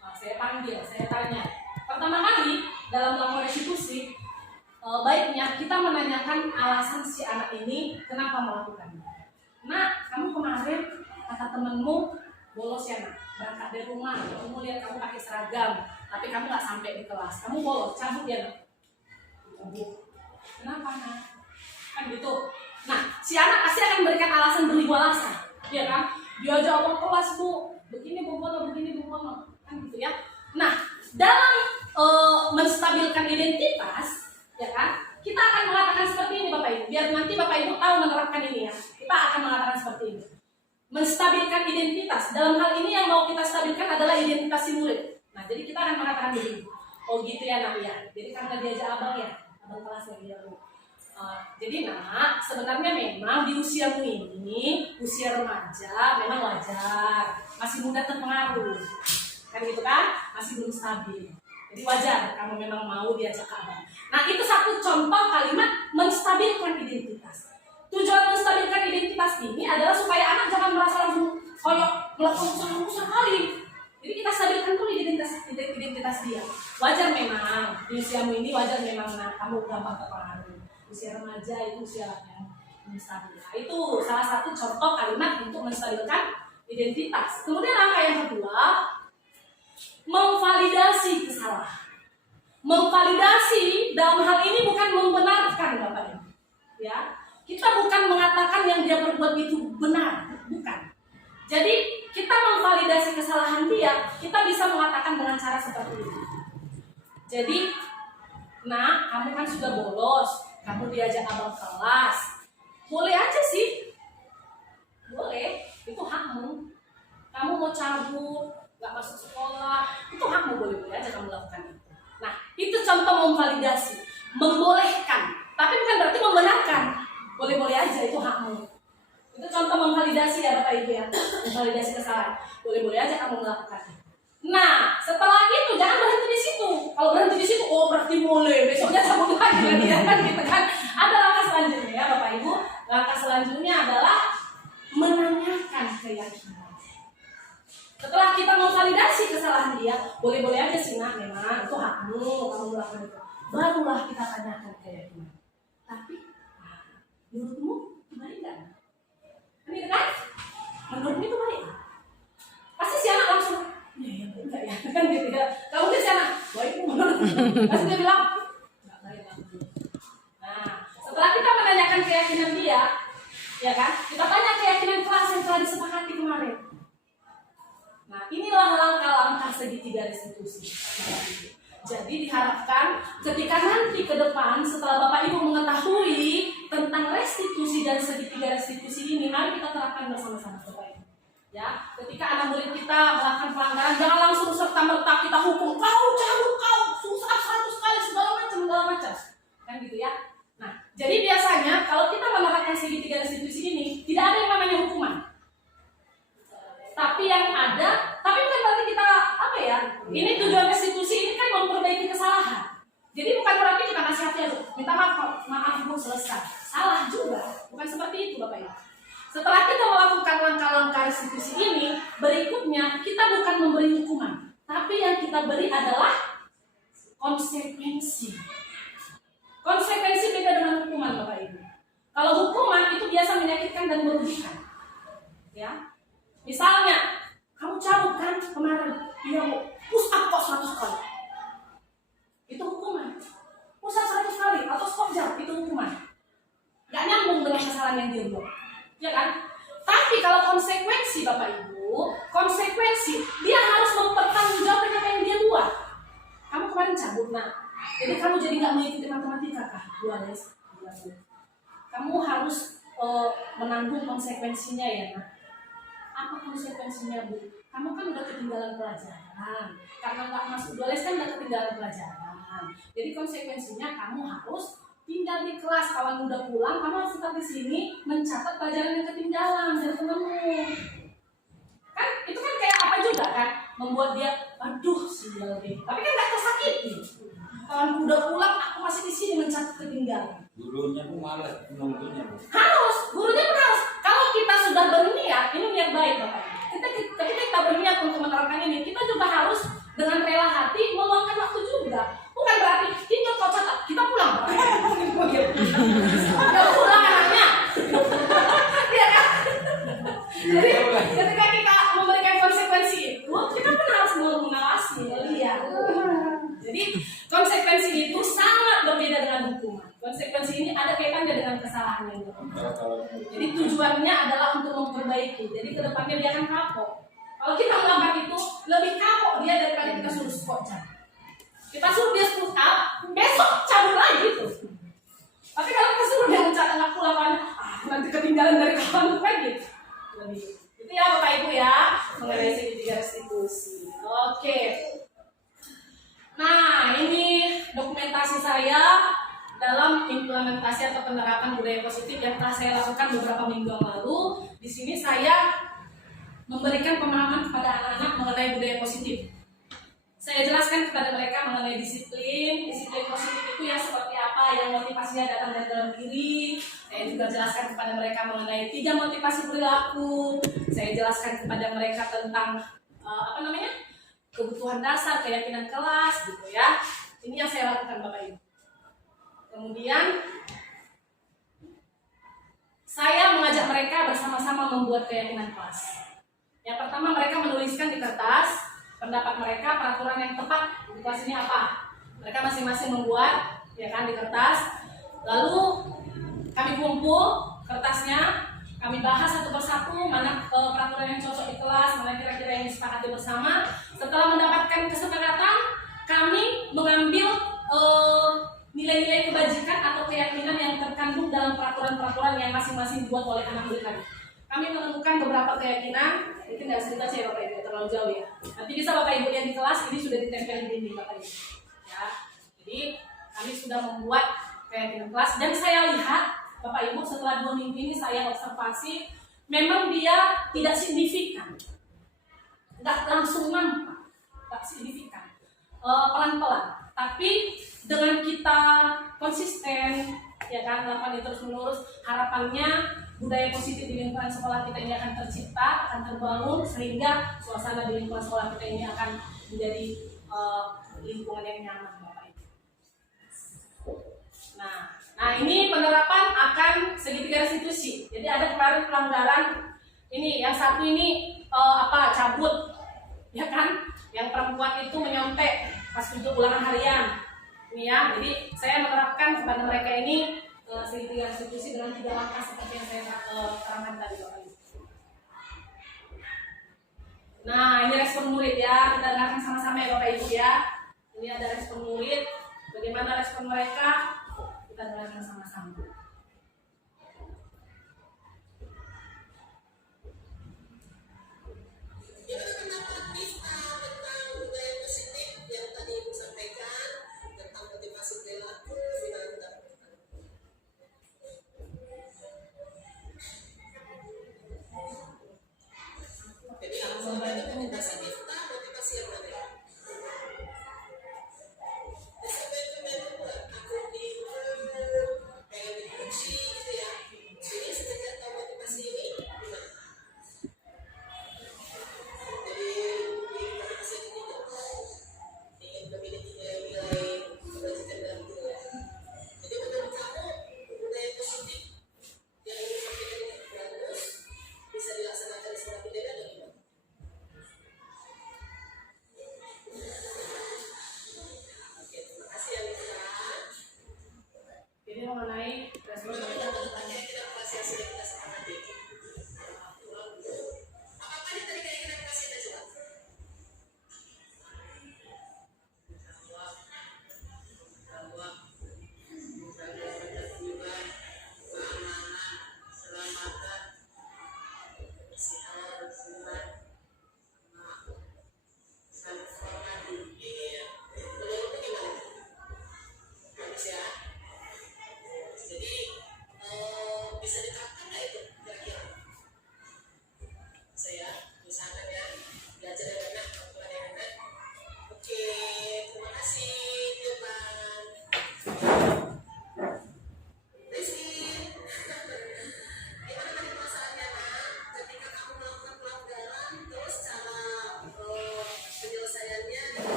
Nah, saya panggil, saya tanya. Pertama kali dalam melakukan restitusi, baiknya kita menanyakan alasan si anak ini kenapa melakukannya. Nak, kamu kemarin kata temenmu bolos ya nak, berangkat dari rumah, kamu lihat kamu pakai seragam, tapi kamu nggak sampai di kelas, kamu bolos, cabut ya nak. Kenapa nak? Kan gitu. Nah, si anak pasti akan memberikan alasan beribu alasan, ya kan? Dia jawab kelas bu, begini bu Bono, kan gitu ya. Nah, dalam menstabilkan identitas, ya kan? Kita akan mengatakan seperti ini Bapak Ibu, biar nanti Bapak Ibu tahu menerapkan ini ya. Kita akan mengatakan seperti ini. Menstabilkan identitas. Dalam hal ini yang mau kita stabilkan adalah identitas si murid. Nah, jadi kita akan mengatakan begini. Oh gitu ya nak ya. Jadi karena diajak abang ya, abang kelas yang dia lu. Jadi nak, sebenarnya memang di usiamu ini, usia remaja, memang wajar. Masih mudah terpengaruh. Kan gitu kan? Masih belum stabil. Jadi wajar kamu memang mau diajak ke abang. Nah, itu satu contoh kalimat menstabilkan identitas. Tujuan menstabilkan identitas ini adalah supaya anak jangan merasa langsung koyok melakukan usaha kali. Jadi kita stabilkan dulu identitas dia. Wajar memang di usiamu ini wajar memang kamu gampang terpengaruh. Usia remaja itu usia yang stabil. Nah, itu salah satu contoh kalimat untuk menstabilkan identitas. Kemudian langkah yang kedua, memvalidasi kesalahan. Memvalidasi dalam hal ini bukan membenarkan Bapak Ibu. Ya, kita bukan mengatakan yang dia perbuat itu benar, bukan. Jadi kita memvalidasi kesalahan dia, kita bisa mengatakan dengan cara seperti ini. Jadi, nah kamu kan sudah bolos, kamu diajak abang kelas, boleh aja sih, boleh, itu hakmu. Kamu mau cabut, nggak masuk sekolah, itu hakmu, boleh aja kamu lakukan itu. Nah, itu contoh memvalidasi, membolehkan, tapi bukan berarti membenarkan. Boleh-boleh aja, itu hakmu. Itu contoh memvalidasi ya Bapak Ibu ya, memvalidasi kesalahan. Boleh-boleh aja kamu melakukannya. Nah, setelah itu jangan berhenti di situ. Kalau berhenti di situ, oh berarti boleh. Besoknya cabut lagi ya kan gitu kan. Ada langkah selanjutnya ya Bapak Ibu. Langkah selanjutnya adalah menanyakan keyakinan. Setelah kita memvalidasi kesalahan dia, boleh-boleh aja sih nak, memang itu hakmu, kamu melakukan itu. Barulah kita tanyakan keyakinan. Tapi, menurutmu baik nggak? Ini kan? Menurutmu itu baik? Pasti si anak langsung, ya enggak ya, kan gitu ya. Kamu ke si anak, baik menurutmu. Pasti dia bilang, nggak baik langsung. Nah, setelah kita menanyakan keyakinan dia, ya kan? Kita tanya keyakinan kelas yang telah disepakati kemarin. Nah, inilah langkah-langkah segitiga restitusi. Jadi diharapkan ketika nanti ke depan setelah Bapak Ibu mengetahui tentang restitusi dan segitiga restitusi ini, mari kita terapkan bersama-sama Bapak Ibu. Ya, ketika anak murid kita melakukan pelanggaran, jangan langsung serta-merta kita hukum, kau cabut, kau susah 100 kali segala macam. Kan gitu ya. Nah, jadi biasanya kalau kita menerapkan segitiga restitusi ini, tidak ada yang namanya hukuman. Tapi yang ada, tapi bukan berarti kita apa ya? Ini tujuan restitusi ini kan memperbaiki kesalahan. Jadi bukan berarti kita nasihati aja, minta maaf ibu selesai. Salah juga, bukan seperti itu Bapak Ibu. Setelah kita melakukan langkah-langkah restitusi ini, berikutnya kita bukan memberi hukuman, tapi yang kita beri adalah konsekuensi. Konsekuensi beda dengan hukuman Bapak Ibu. Kalau hukuman itu biasa menyakitkan dan merugikan, ya. Misalnya, kamu cabut kan kemarin, dia mau push up kok 100 kali. Itu hukuman. Push up 100 kali atau squat jump, itu hukuman. Gak nyambung dengan kesalahan yang dia buat. Ya kan? Tapi kalau konsekuensi Bapak Ibu, konsekuensi, dia harus mempertanggungjawabkan apa yang dia buat. Kamu kemarin cabut, nak. Jadi kamu jadi gak mengikuti matematika kah? 2 les. Kamu harus menanggung konsekuensinya ya, nak. Apa konsekuensinya Bu? Kamu kan udah ketinggalan pelajaran. Karena nggak masuk 2 les kan udah ketinggalan pelajaran. Jadi konsekuensinya kamu harus tinggal di kelas. Kawan udah pulang, kamu harus tetap di sini mencatat pelajaran yang ketinggalan dan ketemu. Kan itu kan kayak apa juga kan? Membuat dia, aduh sial deh. Tapi kan nggak tersakiti. Kawan udah pulang, aku masih di sini mencatat ketinggalan. Gurunya pun malas menunggunya. Harus, gurunya pun harus. Kalau kita sudah berniat, ini niat baik Bapak. Ketika kita berniat untuk menerapkan ini, kita juga harus dengan rela hati meluangkan waktu juga. Bukan berarti tinggal kau catat, kita pulang. Kita pulang anaknya. Iya kan? Jadi ketika kita memberikan konsekuensi itu, kita kan harus mengawasi, melihat. Jadi konsekuensi itu sangat berbeda dengan hukuman. Konsekuensi ini ada kaitannya dengan kesalahan yang dilakukan. Jadi tujuannya adalah untuk memperbaiki. Jadi kedepannya dia akan kapok. Kalau kita melakukan itu, lebih kapok dia daripada kita suruh squat. Kita suruh dia squat up, besok cabut lagi itu. Tapi kalau kita suruh dia mencatat aku lawan, nanti ketinggalan dari kawan lagi. Itu ya Bapak Ibu ya, mengenai segitiga restitusi. Oke. Nah, ini dokumentasi saya dalam implementasi atau penerapan budaya positif yang telah saya lakukan beberapa minggu yang lalu. Di sini saya memberikan pemahaman kepada anak-anak mengenai budaya positif. Saya jelaskan kepada mereka mengenai disiplin. Disiplin positif itu ya seperti apa, yang motivasinya datang dari dalam diri. Saya juga jelaskan kepada mereka mengenai 3 motivasi perilaku. Saya jelaskan kepada mereka tentang kebutuhan dasar, keyakinan kelas, gitu ya. Ini yang saya lakukan Bapak Ibu. Kemudian saya mengajak mereka bersama-sama membuat keyakinan kelas. Yang pertama, mereka menuliskan di kertas pendapat mereka, peraturan yang tepat di kelas ini apa. Mereka masing-masing membuat, ya kan, di kertas. Lalu kami kumpul kertasnya, kami bahas satu persatu mana peraturan yang cocok di kelas, mana kira-kira yang disepakati bersama. Setelah mendapatkan kesepakatan, kami mengambil nilai-nilai kebajikan atau keyakinan yang terkandung dalam peraturan-peraturan yang masing-masing dibuat oleh anak murid kami. Kami menemukan beberapa keyakinan, mungkin nggak bisa dibaca ya Bapak Ibu, terlalu jauh ya. Nanti bisa Bapak Ibu lihat di kelas, ini sudah ditempel di dinding Bapak Ibu. Ya, jadi kami sudah membuat keyakinan kelas, dan saya lihat Bapak Ibu setelah 2 minggu ini saya observasi, memang dia tidak signifikan, nggak langsung nampak, nggak signifikan, pelan-pelan. Tapi dengan kita konsisten, ya kan, melakukan terus menerus, harapannya budaya positif di lingkungan sekolah kita ini akan tercipta, akan terbangun, sehingga suasana di lingkungan sekolah kita ini akan menjadi lingkungan yang nyaman, Bapak Ibu. Nah ini penerapan akan segitiga restitusi. Jadi ada kemarin pelanggaran ini, yang satu ini cabut, ya kan? Yang perempuan itu menyontek pas untuk ulangan harian. Ini ya, jadi saya menerapkan kepada mereka ini segitiga restitusi dengan 3 langkah seperti yang saya terangkan tadi Bapak Ibu. Nah ini respon murid ya, kita dengarkan sama-sama ya Bapak Ibu ya. Ini ada respon murid, bagaimana respon mereka, kita dengarkan sama-sama.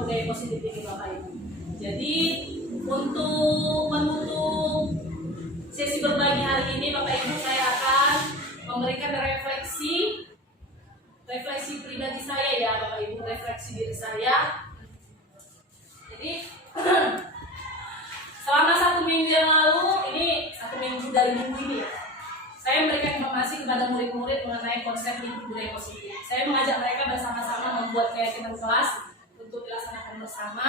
budaya positif ini Bapak Ibu. Jadi untuk menutup sesi berbagi hari ini Bapak Ibu, saya akan memberikan refleksi pribadi saya ya Bapak Ibu, refleksi diri saya. Jadi selama 1 minggu yang lalu, ini 1 minggu dari minggu ini ya, saya memberikan informasi kepada murid-murid mengenai konsep lingkup budaya positif. Saya mengajak mereka bersama-sama membuat keyakinan kelas untuk dilaksanakan bersama.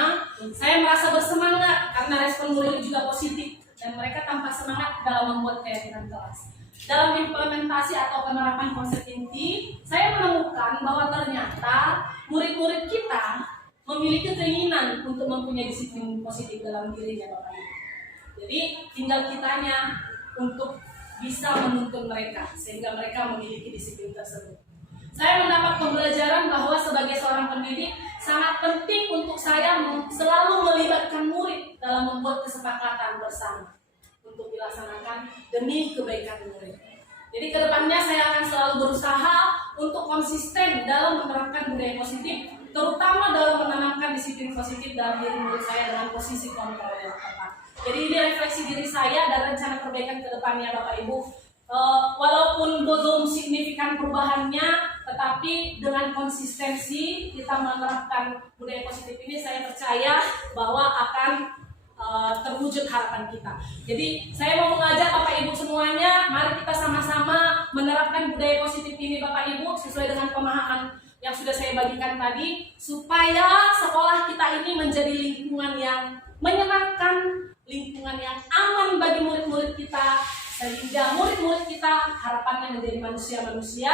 Saya merasa bersemangat karena respon murid juga positif dan mereka tampak semangat dalam membuat keyakinan kelas. Dalam implementasi atau penerapan konsep inti, saya menemukan bahwa ternyata murid-murid kita memiliki keinginan untuk mempunyai disiplin positif dalam dirinya Bapak Ibu. Jadi tinggal kitanya untuk bisa menuntun mereka sehingga mereka memiliki disiplin tersebut. Saya mendapat pembelajaran bahwa sebagai seorang pendidik sangat penting untuk saya selalu melibatkan murid dalam membuat kesepakatan bersama untuk dilaksanakan demi kebaikan murid. Jadi kedepannya saya akan selalu berusaha untuk konsisten dalam menerapkan budaya positif, terutama dalam menanamkan disiplin positif dalam diri murid saya dengan posisi kontrol yang tepat. Jadi ini refleksi diri saya dan rencana perbaikan kedepannya Bapak Ibu. Walaupun belum signifikan perubahannya, tetapi dengan konsistensi kita menerapkan budaya positif ini, saya percaya bahwa akan terwujud harapan kita. Jadi saya mau mengajak Bapak Ibu semuanya, mari kita sama-sama menerapkan budaya positif ini Bapak Ibu sesuai dengan pemahaman yang sudah saya bagikan tadi, supaya sekolah kita ini menjadi lingkungan yang menyenangkan, lingkungan yang aman bagi murid-murid kita, sehingga murid-murid kita harapannya menjadi manusia-manusia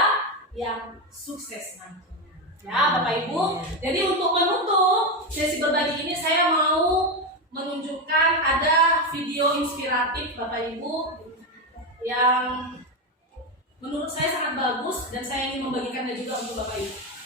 yang sukses nantinya. Ya Bapak Ibu, jadi untuk menutup sesi berbagi ini saya mau menunjukkan ada video inspiratif Bapak Ibu yang menurut saya sangat bagus dan saya ingin membagikannya juga untuk Bapak Ibu.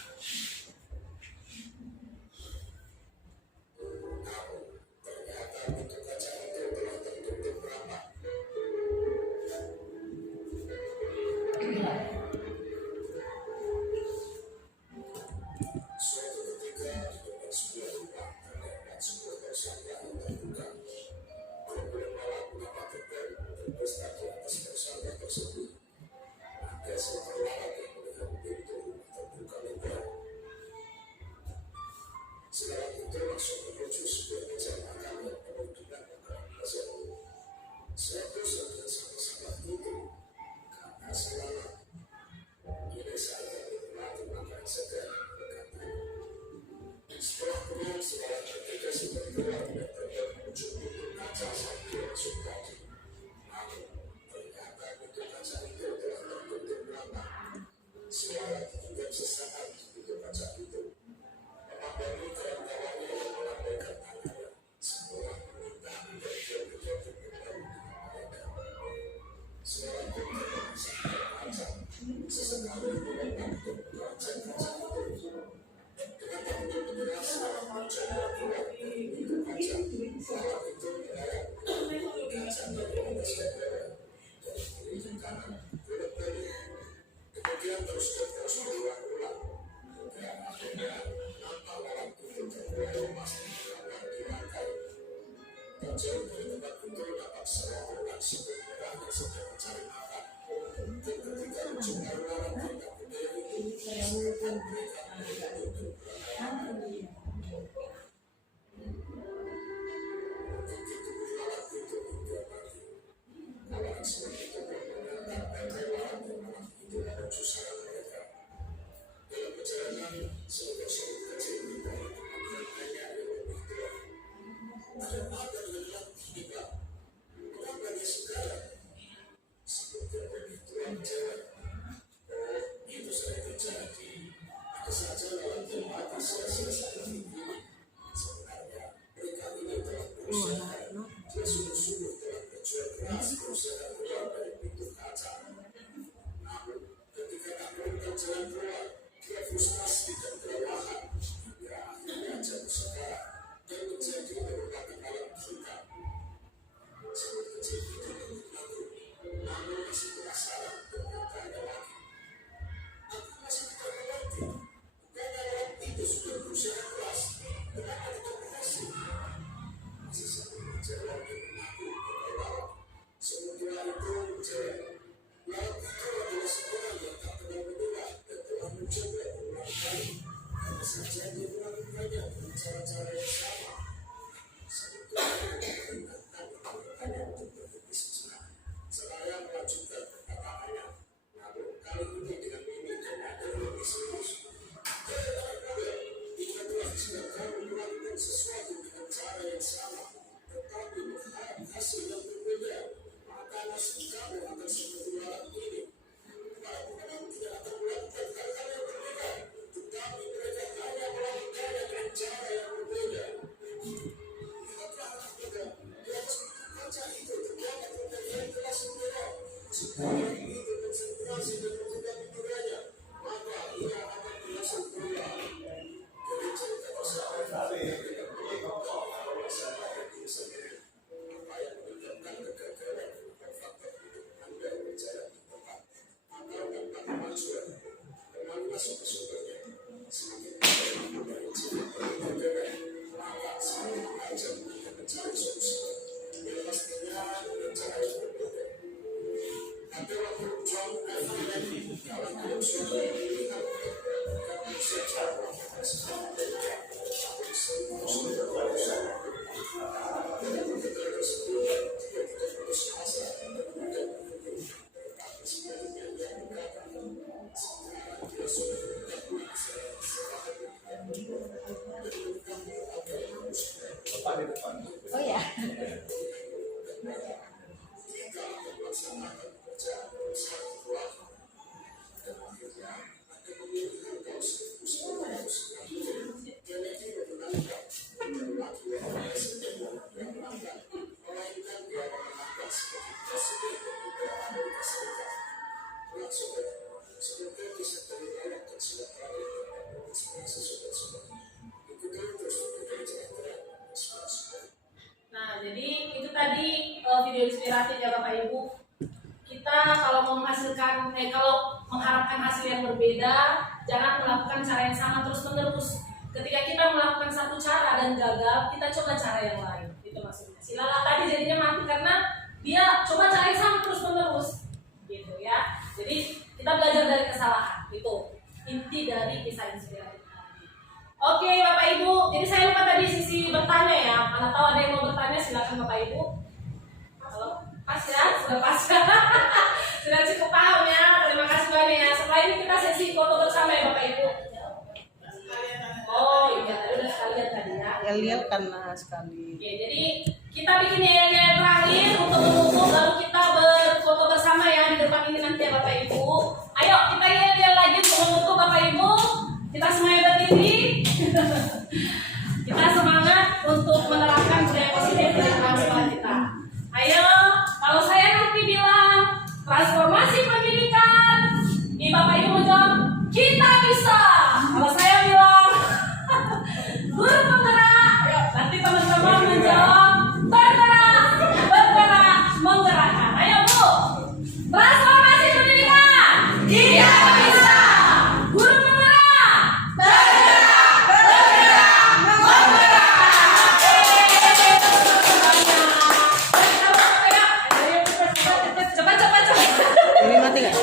Oh ya. Nah, jadi itu tadi video inspiratif ya Bapak Ibu. Kita kalau mau menghasilkan, kalau mengharapkan hasil yang berbeda, jangan melakukan cara yang sama terus-menerus. Ketika kita melakukan satu cara dan gagal, kita coba cara yang lain. Itu maksudnya. Si Lala tadi jadinya mati karena dia coba cara yang sama terus-menerus. Gitu ya. Jadi kita belajar dari kesalahan. Itu inti dari kisah inspiratif. Oke Bapak Ibu, jadi saya lupa tadi sisi bertanya ya. Mana tahu ada yang mau bertanya, silakan Bapak Ibu. Halo, pas ya, sudah pas. Sudah cukup paham ya. Terima kasih banyak ya. Setelah ini kita sesi foto bersama ya Bapak Ibu. Oh iya, tadi udah sekalian tadi ya. Ya lihat karena sekali. Oke, jadi kita bikin yang terakhir untuk menutup, lalu kita berfoto bersama ya di depan ini nanti ya Bapak Ibu. Ayo kita yel lagi untuk menutup Bapak Ibu. Kita semuanya berdiri. Kita semangat untuk menerapkan budaya positif di dalam sekolah kita. Ayo, kalau saya nanti bilang transformasi pendidikan, di Bapak Ibu menjawab kita bisa. Kalau saya bilang guru penggerak, ayo nanti teman-teman menjawab bergerak, bergerak, menggerakkan. Ayo Bu, transformasi pendidikan kita bisa. Guru penggerak, bergerak, bergerak, menggerakkan. Cepat. Ini mati nggak?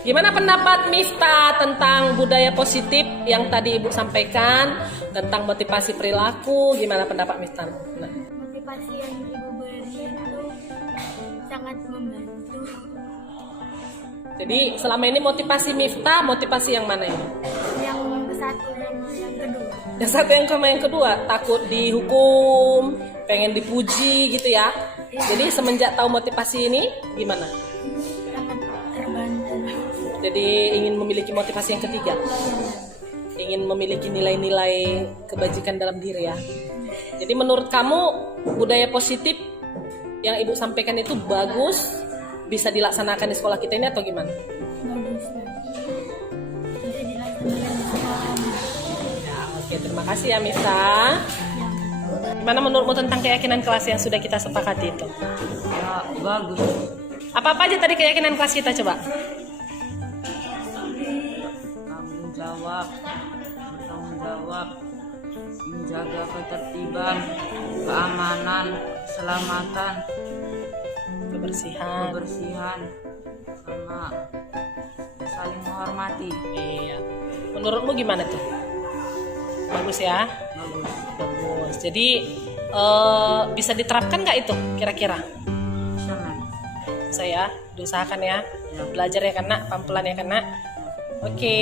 Gimana pendapat Mifta tentang budaya positif yang tadi Ibu sampaikan tentang motivasi perilaku? Gimana pendapat Mifta? Nah. Motivasi yang Ibu berikan itu sangat membantu. Jadi selama ini motivasi Mifta, motivasi yang mana ini? Yang satu dan yang kedua. Yang satu yang kedua, takut dihukum, pengen dipuji gitu ya. Jadi semenjak tahu motivasi ini gimana? Sangat terbantu. Jadi ingin memiliki motivasi yang ketiga. Ingin memiliki nilai-nilai kebajikan dalam diri ya. Jadi menurut kamu budaya positif yang Ibu sampaikan itu bagus, bisa dilaksanakan di sekolah kita ini atau gimana? Bagus. Bisa dilaksanakan di sekolah. Oke, terima kasih ya Mifta. Gimana menurutmu tentang keyakinan kelas yang sudah kita sepakati itu? Ya bagus. Apa-apa aja tadi keyakinan kelas kita coba? Bertanggung jawab, menjaga ketertiban, keamanan, keselamatan, kebersihan, sama saling menghormati. Iya. Menurutmu gimana tuh? Bagus ya? Bagus. Jadi bisa diterapkan nggak itu kira-kira? Saya diusahakan ya. Belajar ya Kak, pelan-pelan ya Kak. Oke,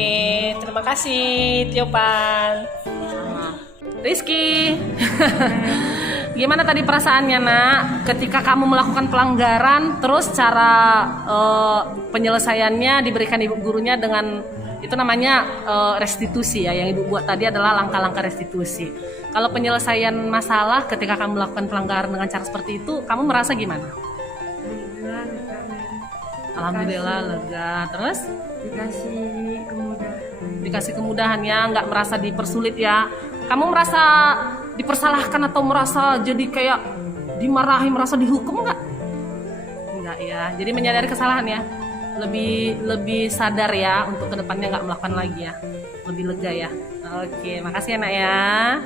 terima kasih Tiopan. Rizky. Gimana tadi perasaannya Nak ketika kamu melakukan pelanggaran terus cara penyelesaiannya diberikan ibu gurunya dengan itu namanya restitusi ya, yang Ibu buat tadi adalah langkah-langkah restitusi. Kalau penyelesaian masalah ketika kamu melakukan pelanggaran dengan cara seperti itu, kamu merasa gimana? Alhamdulillah lega. Terus? Dikasih kemudahan ya, nggak merasa dipersulit ya. Kamu merasa dipersalahkan atau merasa jadi kayak dimarahi, merasa dihukum nggak? Enggak ya. Jadi menyadari kesalahan ya. Lebih sadar ya untuk kedepannya nggak melakukan lagi ya. Lebih lega ya. Oke, makasih ya Nak ya.